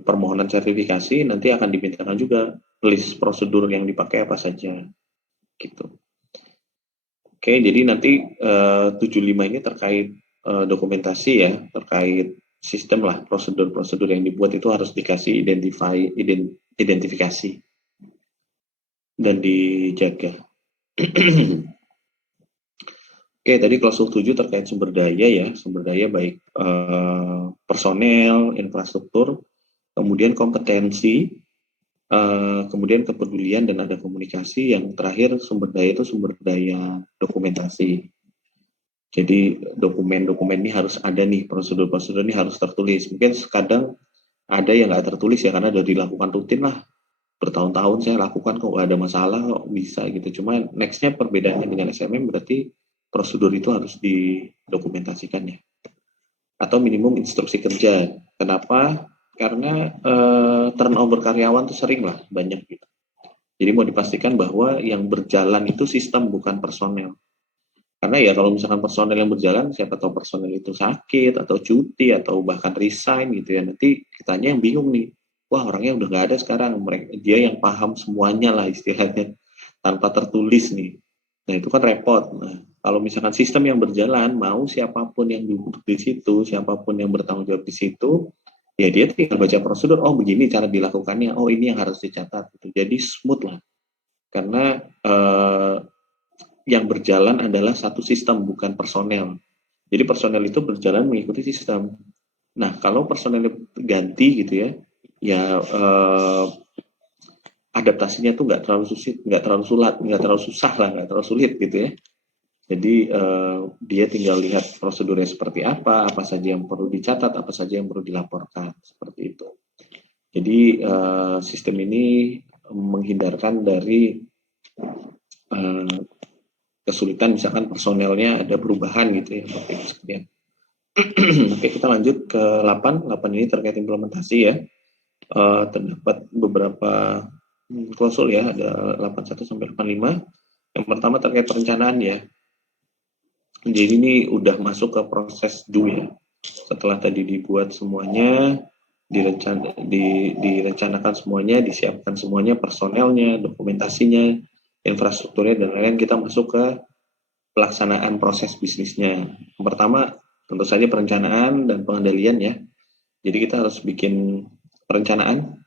permohonan sertifikasi nanti akan dimintakan juga list prosedur yang dipakai apa saja gitu. Oke, jadi nanti 75 ini terkait dokumentasi ya, terkait sistem lah, prosedur-prosedur yang dibuat itu harus dikasih identifikasi dan dijaga. Oke, tadi klausul 7 terkait sumber daya ya, sumber daya baik personel, infrastruktur, kemudian kompetensi, kemudian kepedulian dan ada komunikasi. Yang terakhir sumber daya itu sumber daya dokumentasi. Jadi dokumen-dokumen ini harus ada nih, prosedur-prosedur ini harus tertulis. Mungkin kadang ada yang nggak tertulis ya karena udah dilakukan rutin lah. Bertahun-tahun saya lakukan kok nggak ada masalah, kok bisa gitu. Cuma nextnya perbedaannya dengan SMM berarti prosedur itu harus didokumentasikan ya. Atau minimum instruksi kerja. Kenapa? Karena turnover karyawan tuh sering lah, banyak gitu. Jadi mau dipastikan bahwa yang berjalan itu sistem bukan personel. Karena ya kalau misalkan personel yang berjalan, siapa tahu personel itu sakit atau cuti atau bahkan resign gitu ya, nanti kitanya yang bingung nih. Wah, orangnya udah nggak ada sekarang, dia yang paham semuanya lah istilahnya tanpa tertulis nih. Nah itu kan repot. Nah, kalau misalkan sistem yang berjalan, mau siapapun yang duduk di situ, siapapun yang bertanggung jawab di situ, ya dia tinggal baca prosedur. Oh begini cara dilakukannya. Oh ini yang harus dicatat. Gitu. Jadi smooth lah. Karena yang berjalan adalah satu sistem, bukan personel. Jadi personel itu berjalan mengikuti sistem. Nah, kalau personel ganti gitu ya, ya adaptasinya tuh nggak terlalu sulit, nggak terlalu susah lah, nggak terlalu sulit gitu ya. Jadi dia tinggal lihat prosedurnya seperti apa saja yang perlu dicatat, apa saja yang perlu dilaporkan, seperti itu. Jadi sistem ini menghindarkan dari kesulitan misalkan personelnya ada perubahan gitu ya, Bapak Ibu sekalian. Oke, kita lanjut ke 8. 8 ini terkait implementasi ya. Terdapat beberapa klausul ya, ada 81 sampai 85. Yang pertama terkait perencanaan ya. Jadi ini udah masuk ke proses do ya. Setelah tadi dibuat semuanya, direncanakan semuanya, disiapkan semuanya, personelnya, dokumentasinya, infrastrukturnya, dan lain-lain, kita masuk ke pelaksanaan proses bisnisnya. Yang pertama, tentu saja perencanaan dan pengendalian ya. Jadi kita harus bikin perencanaan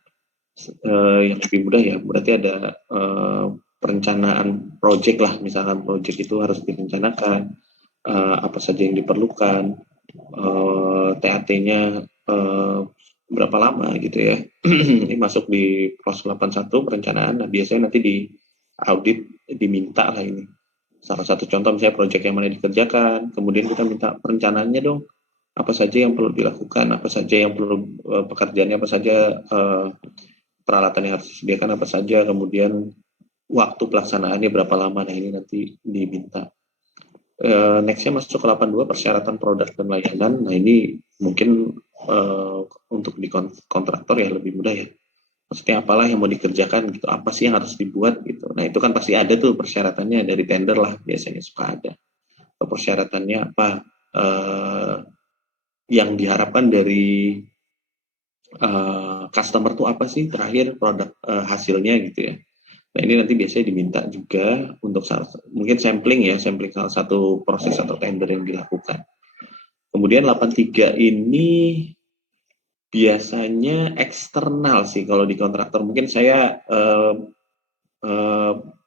yang lebih mudah ya. Berarti ada perencanaan project lah. Misalkan project itu harus direncanakan, apa saja yang diperlukan, TAT-nya berapa lama gitu ya. Ini masuk di klausul 81 perencanaan. Nah, biasanya nanti di audit diminta lah ini. Salah satu contoh misalnya proyek yang mana dikerjakan, kemudian kita minta perencanaannya dong, apa saja yang perlu dilakukan, apa saja yang perlu pekerjaannya, apa saja peralatan yang harus disediakan, apa saja, kemudian waktu pelaksanaannya berapa lama. Nah ini nanti diminta. Nextnya masuk ke 82 persyaratan produk dan layanan. Nah ini mungkin untuk di kontraktor ya lebih mudah ya. Maksudnya apalah yang mau dikerjakan gitu, apa sih yang harus dibuat gitu. Nah itu kan pasti ada tuh persyaratannya dari tender lah, biasanya suka ada. Atau persyaratannya apa yang diharapkan dari customer tuh apa sih terakhir produk hasilnya gitu ya. Nah ini nanti biasanya diminta juga untuk mungkin sampling salah satu proses atau tender yang dilakukan. Kemudian 83 ini biasanya eksternal sih kalau di kontraktor. Mungkin saya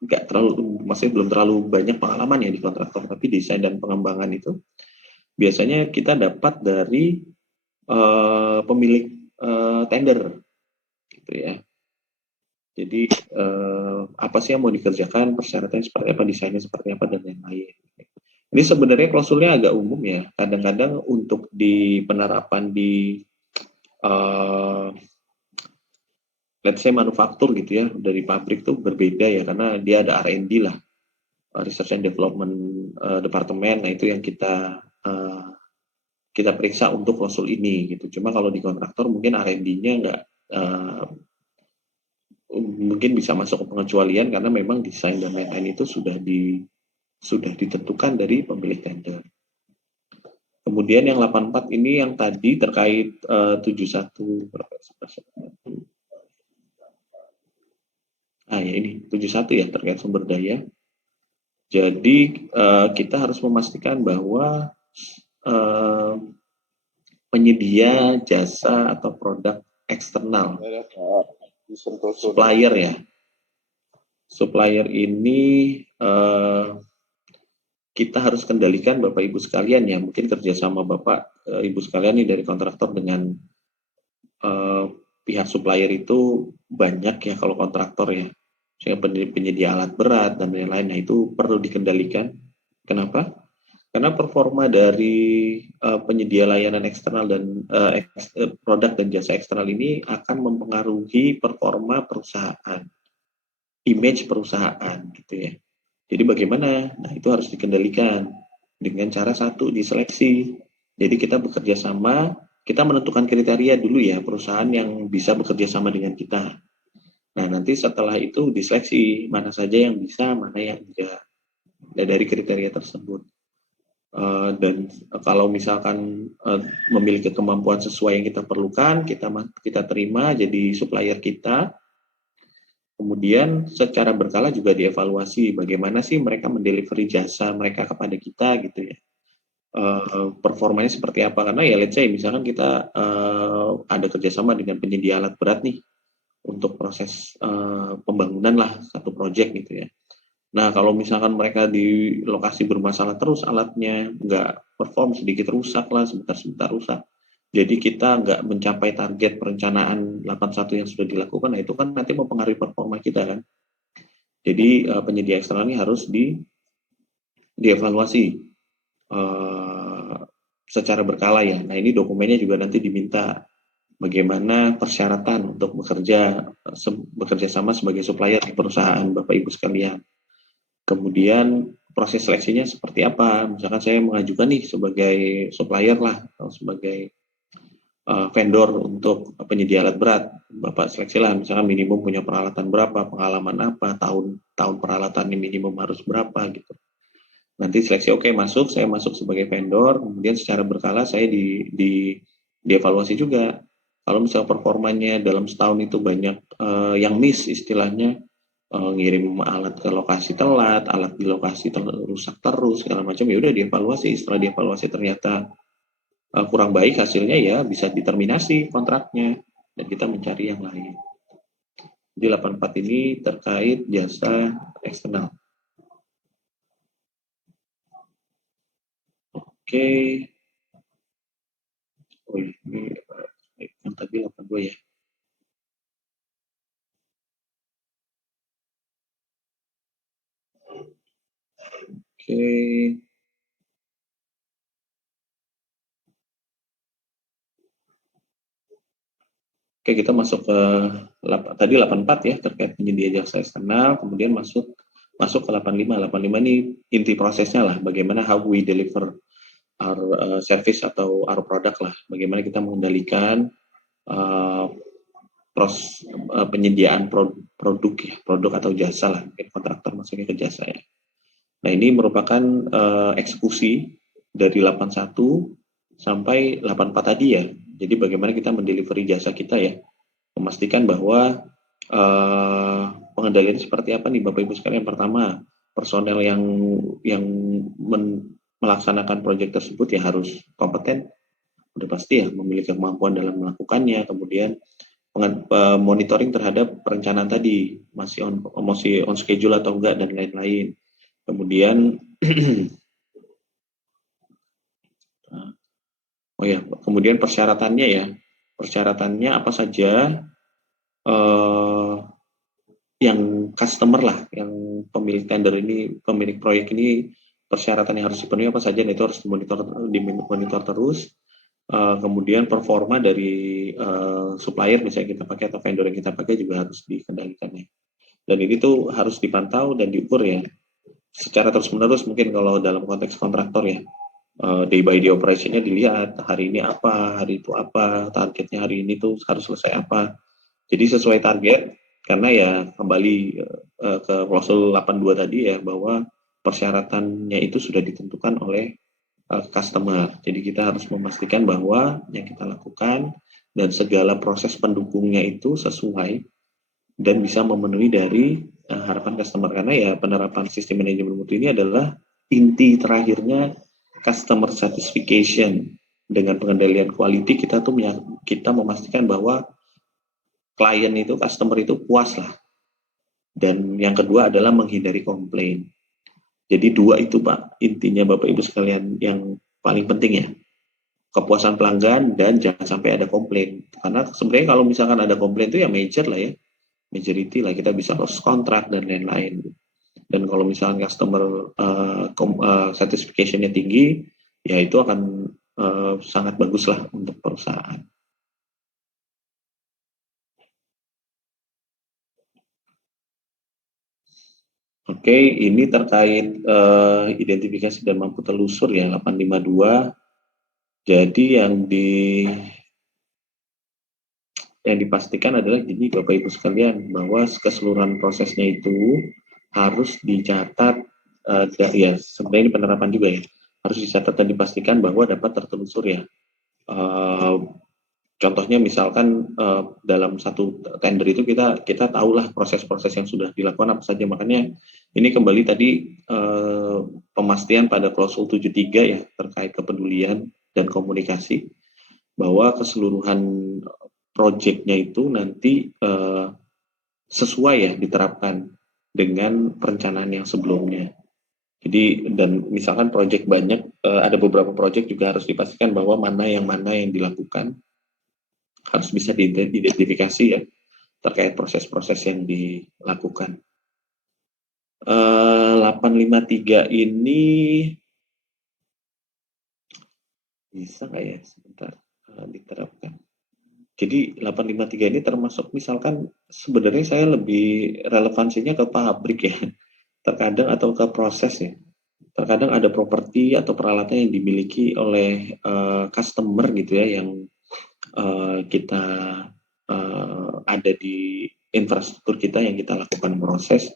nggak terlalu, maksudnya belum terlalu banyak pengalaman ya di kontraktor, tapi desain dan pengembangan itu biasanya kita dapat dari pemilik tender gitu ya. Jadi apa sih yang mau dikerjakan, persyaratannya seperti apa, desainnya seperti apa, dan lain-lain. Ini sebenarnya klausulnya agak umum ya. Kadang-kadang untuk di penerapan di let's say manufaktur gitu ya, dari pabrik tuh berbeda ya, karena dia ada R&D lah, Research and Development Department. Nah itu yang kita periksa untuk klausul ini gitu. Cuma kalau di kontraktor mungkin R&D-nya nggak mungkin bisa masuk ke pengecualian karena memang desain dan lain-lain itu sudah ditentukan dari pemilik tender. Kemudian yang 84 ini yang tadi terkait 71 berapa? Ya ini 71 ya terkait sumber daya. Jadi kita harus memastikan bahwa penyedia jasa atau produk eksternal, supplier ya. Supplier ini kita harus kendalikan Bapak Ibu sekalian ya, mungkin kerjasama Bapak Ibu sekalian nih dari kontraktor dengan pihak supplier itu banyak ya kalau kontraktor ya. Sehingga penyedia alat berat dan lain-lain, nah itu perlu dikendalikan. Kenapa? Karena performa dari penyedia layanan eksternal dan produk dan jasa eksternal ini akan mempengaruhi performa perusahaan, image perusahaan gitu ya. Jadi bagaimana? Nah itu harus dikendalikan dengan cara satu, diseleksi. Jadi kita bekerja sama, kita menentukan kriteria dulu ya perusahaan yang bisa bekerja sama dengan kita. Nah nanti setelah itu diseleksi mana saja yang bisa, mana yang tidak. Nah, dari kriteria tersebut. Dan kalau misalkan memiliki kemampuan sesuai yang kita perlukan, kita terima jadi supplier kita. Kemudian secara berkala juga dievaluasi bagaimana sih mereka mendelivery jasa mereka kepada kita gitu ya. Performanya seperti apa, karena ya let's say misalkan kita ada kerjasama dengan penyedia alat berat nih untuk proses pembangunan lah satu project gitu ya. Nah, kalau misalkan mereka di lokasi bermasalah terus alatnya, nggak perform, sedikit rusak lah, sebentar-sebentar rusak. Jadi kita nggak mencapai target perencanaan 81 yang sudah dilakukan, nah itu kan nanti mempengaruhi performa kita kan. Jadi penyedia eksternal ini harus dievaluasi secara berkala ya. Nah ini dokumennya juga nanti diminta bagaimana persyaratan untuk bekerja sama sebagai supplier di perusahaan Bapak Ibu sekalian. Kemudian proses seleksinya seperti apa? Misalkan saya mengajukan nih sebagai supplier lah, atau sebagai vendor untuk penyedia alat berat. Bapak seleksi lah, misalkan minimum punya peralatan berapa, pengalaman apa, tahun peralatan ini minimum harus berapa gitu. Nanti seleksi oke, masuk, saya masuk sebagai vendor, kemudian secara berkala saya dievaluasi juga. Kalau misalnya performanya dalam setahun itu banyak yang miss istilahnya, ngirim alat ke lokasi telat, alat di lokasi rusak terus segala macam, ya udah dievaluasi. Setelah dievaluasi ternyata kurang baik hasilnya, ya bisa diterminasi kontraknya dan kita mencari yang lain. Jadi 84 ini terkait jasa eksternal. Oke. Oh ini yang tadi 82 ya. Oke. Oke, kita masuk ke tadi 84 ya, terkait penyedia jasa eksternal, kemudian masuk ke 85. 85 ini inti prosesnya lah, bagaimana how we deliver our service atau our product lah, bagaimana kita mengendalikan penyediaan produk ya, produk atau jasa lah, kontraktor masuknya ke jasa ya. Nah ini merupakan eksekusi dari 81 sampai 84 tadi ya. Jadi bagaimana kita mendelivery jasa kita ya, memastikan bahwa pengendalian seperti apa nih Bapak Ibu sekalian. Pertama, personel yang melaksanakan proyek tersebut ya harus kompeten, udah pasti ya, memiliki kemampuan dalam melakukannya. Kemudian monitoring terhadap perencanaan tadi masih on schedule atau enggak dan lain-lain. Kemudian kemudian persyaratannya apa saja yang customer lah, yang pemilik tender ini, pemilik proyek ini, persyaratan yang harus dipenuhi apa saja, dan itu harus dimonitor terus. Kemudian performa dari supplier misalnya kita pakai atau vendor yang kita pakai juga harus dikendalikan ya. Dan ini tuh harus dipantau dan diukur ya secara terus-menerus. Mungkin kalau dalam konteks kontraktor ya, day by day operation-nya dilihat, hari ini apa, hari itu apa, targetnya hari ini tuh harus selesai apa. Jadi sesuai target, karena ya kembali ke klausul 82 tadi ya, bahwa persyaratannya itu sudah ditentukan oleh customer. Jadi kita harus memastikan bahwa yang kita lakukan dan segala proses pendukungnya itu sesuai dan bisa memenuhi dari harapan customer, karena ya penerapan sistem manajemen mutu ini adalah inti terakhirnya customer satisfaction. Dengan pengendalian quality kita memastikan bahwa klien itu, customer itu puas lah. Dan yang kedua adalah menghindari komplain. Jadi dua itu Pak, intinya Bapak Ibu sekalian yang paling penting ya. Kepuasan pelanggan dan jangan sampai ada komplain. Karena sebenarnya kalau misalkan ada komplain itu ya major lah ya. Majority lah, kita bisa lost kontrak dan lain-lain. Dan kalau misalkan customer satisfaction-nya tinggi, ya itu akan sangat bagus lah untuk perusahaan. Oke, ini terkait identifikasi dan mampu telusur ya 852. Jadi yang dipastikan adalah gini Bapak Ibu sekalian, bahwa keseluruhan prosesnya itu harus dicatat, ya sebenarnya ini penerapan juga ya, harus dicatat dan dipastikan bahwa dapat tertelusur ya. Contohnya misalkan dalam satu tender itu kita tahulah proses-proses yang sudah dilakukan apa saja. Makanya ini kembali tadi pemastian pada klausul 73 ya terkait kepedulian dan komunikasi, bahwa keseluruhan proyeknya itu nanti sesuai ya diterapkan dengan perencanaan yang sebelumnya. Jadi dan misalkan proyek banyak, ada beberapa proyek juga harus dipastikan bahwa mana yang dilakukan, harus bisa diidentifikasi ya terkait proses-proses yang dilakukan. 853 ini bisa nggak ya sebentar diterapkan. Jadi 853 ini termasuk misalkan sebenarnya saya lebih relevansinya ke pabrik ya, terkadang atau ke proses ya. Terkadang ada properti atau peralatan yang dimiliki oleh customer gitu ya, yang kita ada di infrastruktur kita yang kita lakukan proses.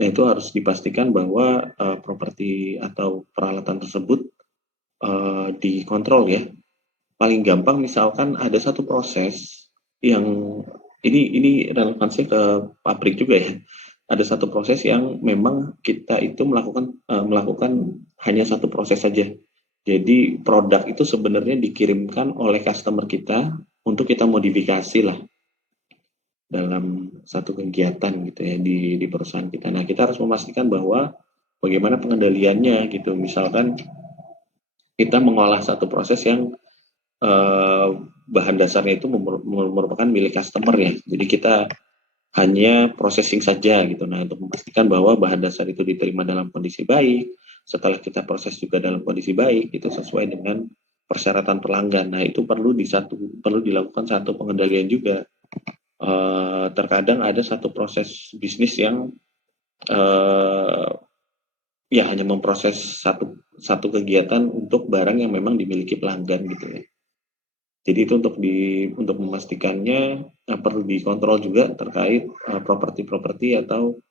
Nah itu harus dipastikan bahwa properti atau peralatan tersebut dikontrol ya. Paling gampang misalkan ada satu proses yang ini relevansi ke pabrik juga ya. Ada satu proses yang memang kita itu melakukan hanya satu proses saja. Jadi produk itu sebenarnya dikirimkan oleh customer kita untuk kita modifikasi lah dalam satu kegiatan gitu ya di perusahaan kita. Nah kita harus memastikan bahwa bagaimana pengendaliannya gitu. Misalkan kita mengolah satu proses yang bahan dasarnya itu merupakan milik customer ya. Jadi kita hanya processing saja gitu. Nah untuk memastikan bahwa bahan dasar itu diterima dalam kondisi baik, setelah kita proses juga dalam kondisi baik, itu sesuai dengan persyaratan pelanggan. Nah itu perlu dilakukan satu pengendalian juga. Terkadang ada satu proses bisnis yang ya hanya memproses satu kegiatan untuk barang yang memang dimiliki pelanggan gitu ya. Jadi itu untuk memastikannya perlu dikontrol juga terkait properti-properti atau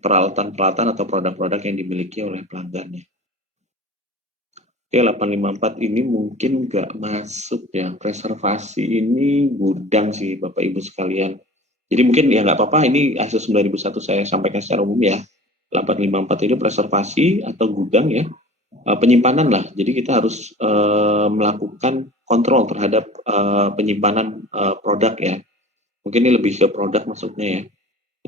peralatan-peralatan atau produk-produk yang dimiliki oleh pelanggannya. Oke, 854 ini mungkin nggak masuk ya. Preservasi ini gudang sih Bapak Ibu sekalian. Jadi mungkin ya nggak apa-apa, ini ISO 9001 saya sampaikan secara umum ya. 854 ini preservasi atau gudang ya. Penyimpanan lah. Jadi kita harus melakukan kontrol terhadap penyimpanan produk ya. Mungkin ini lebih ke produk maksudnya ya.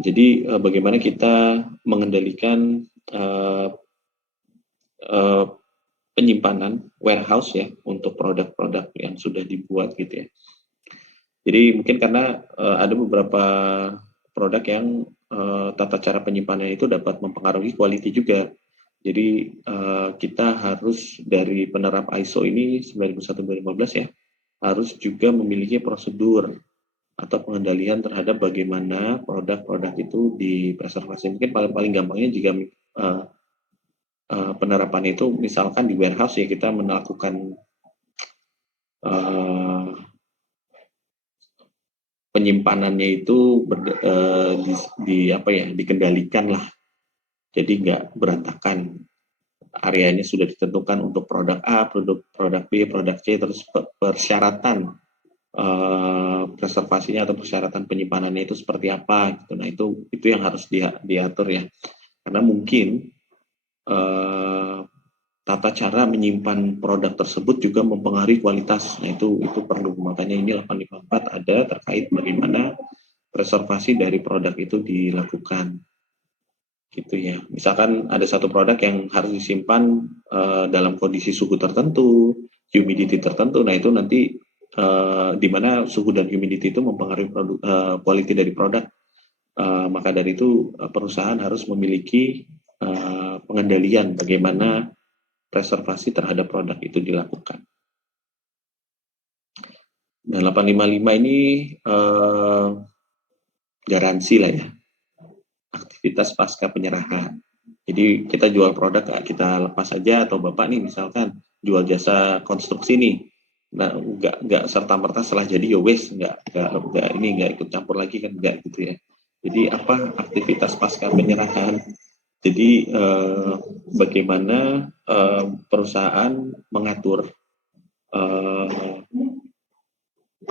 Jadi bagaimana kita mengendalikan penyimpanan warehouse ya untuk produk-produk yang sudah dibuat gitu ya. Jadi mungkin karena ada beberapa produk yang tata cara penyimpanan itu dapat mempengaruhi quality juga. Jadi kita harus dari penerap ISO ini 9001-2015 ya, harus juga memiliki prosedur atau pengendalian terhadap bagaimana produk-produk itu dipreservasi. Mungkin paling gampangnya jika penerapan itu misalkan di warehouse ya, kita melakukan penyimpanannya itu dikendalikan lah. Jadi nggak berantakan. Areanya sudah ditentukan untuk produk A, produk B, produk C, terus persyaratan preservasinya atau persyaratan penyimpanannya itu seperti apa gitu. Nah, itu yang harus diatur ya. Karena mungkin tata cara menyimpan produk tersebut juga mempengaruhi kualitas. Nah, itu perlu. Makanya ini 854 ada terkait bagaimana preservasi dari produk itu dilakukan. Gitu ya. Misalkan ada satu produk yang harus disimpan dalam kondisi suhu tertentu, humidity tertentu. Nah, itu nanti di mana suhu dan humidity itu mempengaruhi quality dari produk. Maka dari itu perusahaan harus memiliki pengendalian bagaimana preservasi terhadap produk itu dilakukan. Nah, 855 ini garansi lah ya, aktivitas pasca penyerahan. Jadi kita jual produk kita lepas saja, atau Bapak nih misalkan jual jasa konstruksi nih, nah nggak serta merta setelah jadi ya wes, nggak ikut campur lagi kan, nggak gitu ya. Jadi apa aktivitas pasca penyerahan? Jadi bagaimana perusahaan mengatur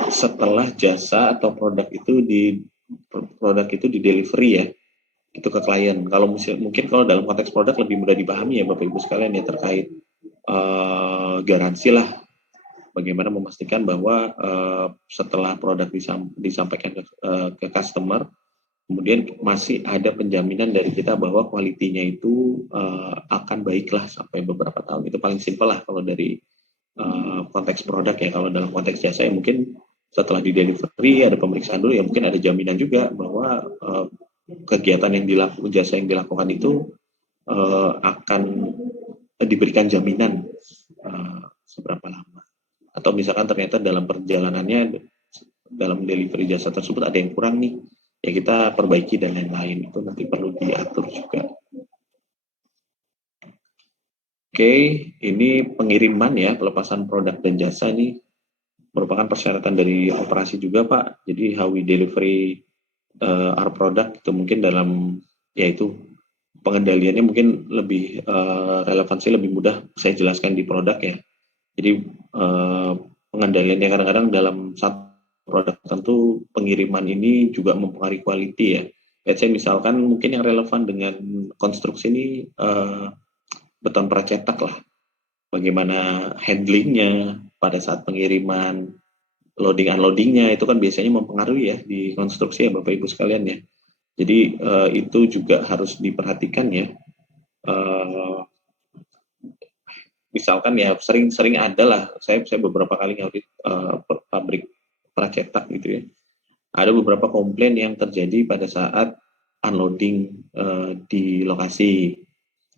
setelah jasa atau produk itu di delivery ya, itu ke klien. Kalau mungkin kalau dalam konteks produk lebih mudah dipahami ya Bapak Ibu sekalian ya, terkait garansi lah. Bagaimana memastikan bahwa setelah produk disampaikan ke customer, kemudian masih ada penjaminan dari kita bahwa kualitinya itu akan baiklah sampai beberapa tahun. Itu paling simpel lah kalau dari konteks produk ya. Kalau dalam konteks jasa ya mungkin setelah di delivery ada pemeriksaan dulu ya, mungkin ada jaminan juga bahwa kegiatan yang dilakukan, jasa yang dilakukan itu akan diberikan jaminan seberapa lama. Atau misalkan ternyata dalam perjalanannya, dalam delivery jasa tersebut ada yang kurang nih, ya kita perbaiki dan lain-lain. Itu nanti perlu diatur juga. Oke, ini pengiriman ya, pelepasan produk dan jasa nih merupakan persyaratan dari operasi juga Pak. Jadi how we delivery our product itu mungkin dalam, yaitu pengendaliannya mungkin lebih relevansi lebih mudah saya jelaskan di produk ya. Jadi pengendaliannya kadang-kadang dalam satu produk tertentu pengiriman ini juga mempengaruhi quality ya. Let's say misalkan mungkin yang relevan dengan konstruksi ini beton pracetak lah. Bagaimana handlingnya pada saat pengiriman, loading unloadingnya itu kan biasanya mempengaruhi ya di konstruksi ya Bapak Ibu sekalian ya. Jadi itu juga harus diperhatikan ya. Misalkan ya sering ada lah, saya beberapa kali ngaudit pabrik pracetak gitu ya. Ada beberapa komplain yang terjadi pada saat unloading di lokasi,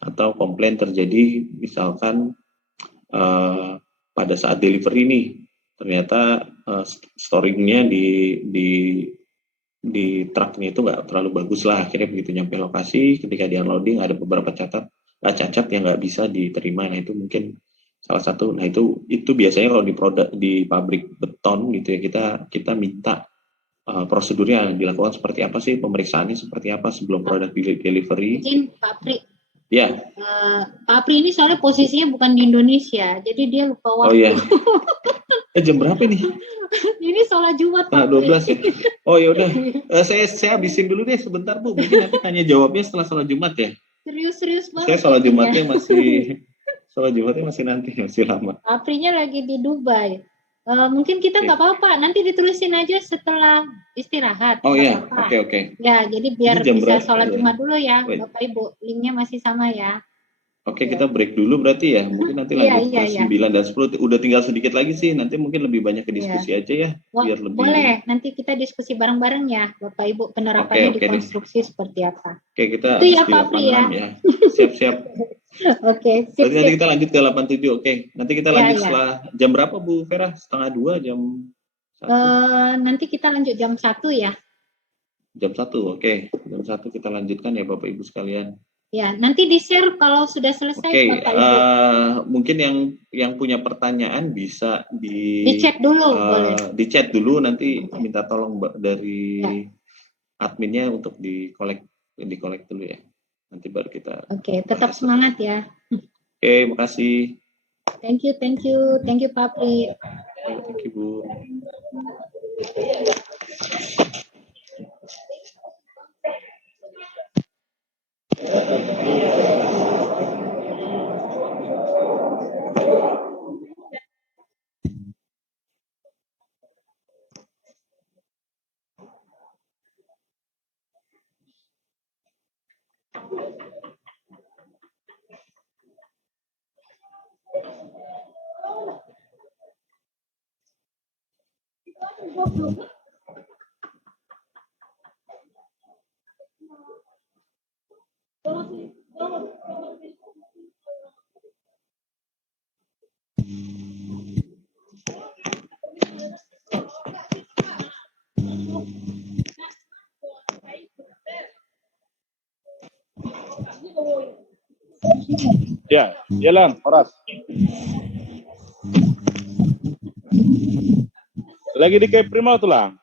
atau komplain terjadi misalkan pada saat delivery nih, ternyata storingnya di truknya itu nggak terlalu bagus lah. Akhirnya begitu nyampe lokasi, ketika di unloading ada beberapa cacat yang nggak bisa diterima. Nah itu mungkin salah satu. Nah itu biasanya kalau di pabrik beton gitu ya, kita minta prosedurnya dilakukan seperti apa sih, pemeriksaannya seperti apa sebelum produk delivery. Mungkin Pak Pri. Ya. Pak Pri ini soalnya posisinya bukan di Indonesia, jadi dia lupa waktu. Oh iya. Jam berapa nih? Ini sholat Jumat Pak. 12 ya. Oh ya udah. Saya habisin dulu deh sebentar Bu. Mungkin nanti tanya jawabnya setelah sholat Jumat ya. Serius banget. Saya sholat Jumatnya masih nanti, masih lama. Aprinya lagi di Dubai. Mungkin kita nggak apa-apa. Nanti diterusin aja setelah istirahat. Oh iya, oke. Ya, jadi biar bisa sholat Jumat dulu ya, Bapak Ibu. Linknya masih sama ya. Oke, kita break dulu berarti ya. Mungkin nanti lanjut ke 9 dan 10. Udah tinggal sedikit lagi sih. Nanti mungkin lebih banyak ke diskusi aja ya. Biar lebih. Boleh. Nanti kita diskusi bareng-bareng ya, Bapak Ibu. Penerapannya di konstruksi seperti apa. Oke, kita itu ya Pak Pri ya. Siap-siap. Oke. Nanti kita lanjut ke 87. Oke. Nanti kita lanjut setelah jam berapa Bu Vera? 1:30 jam 1? Nanti kita lanjut jam 1 ya. Jam 1, oke. Jam 1 kita lanjutkan ya Bapak Ibu sekalian. Ya, nanti di-share kalau sudah selesai Bapak Ibu. Mungkin yang punya pertanyaan bisa di-chat dulu, boleh. Di-chat dulu, nanti minta tolong dari adminnya untuk di-collect dulu ya. Nanti baru kita. Oke, tetap semangat ya. Oke, makasih. Thank you Pak Pri. Thank you Bu. Ya, jalan, Horas. Lagi di Cape Prima tuh lah.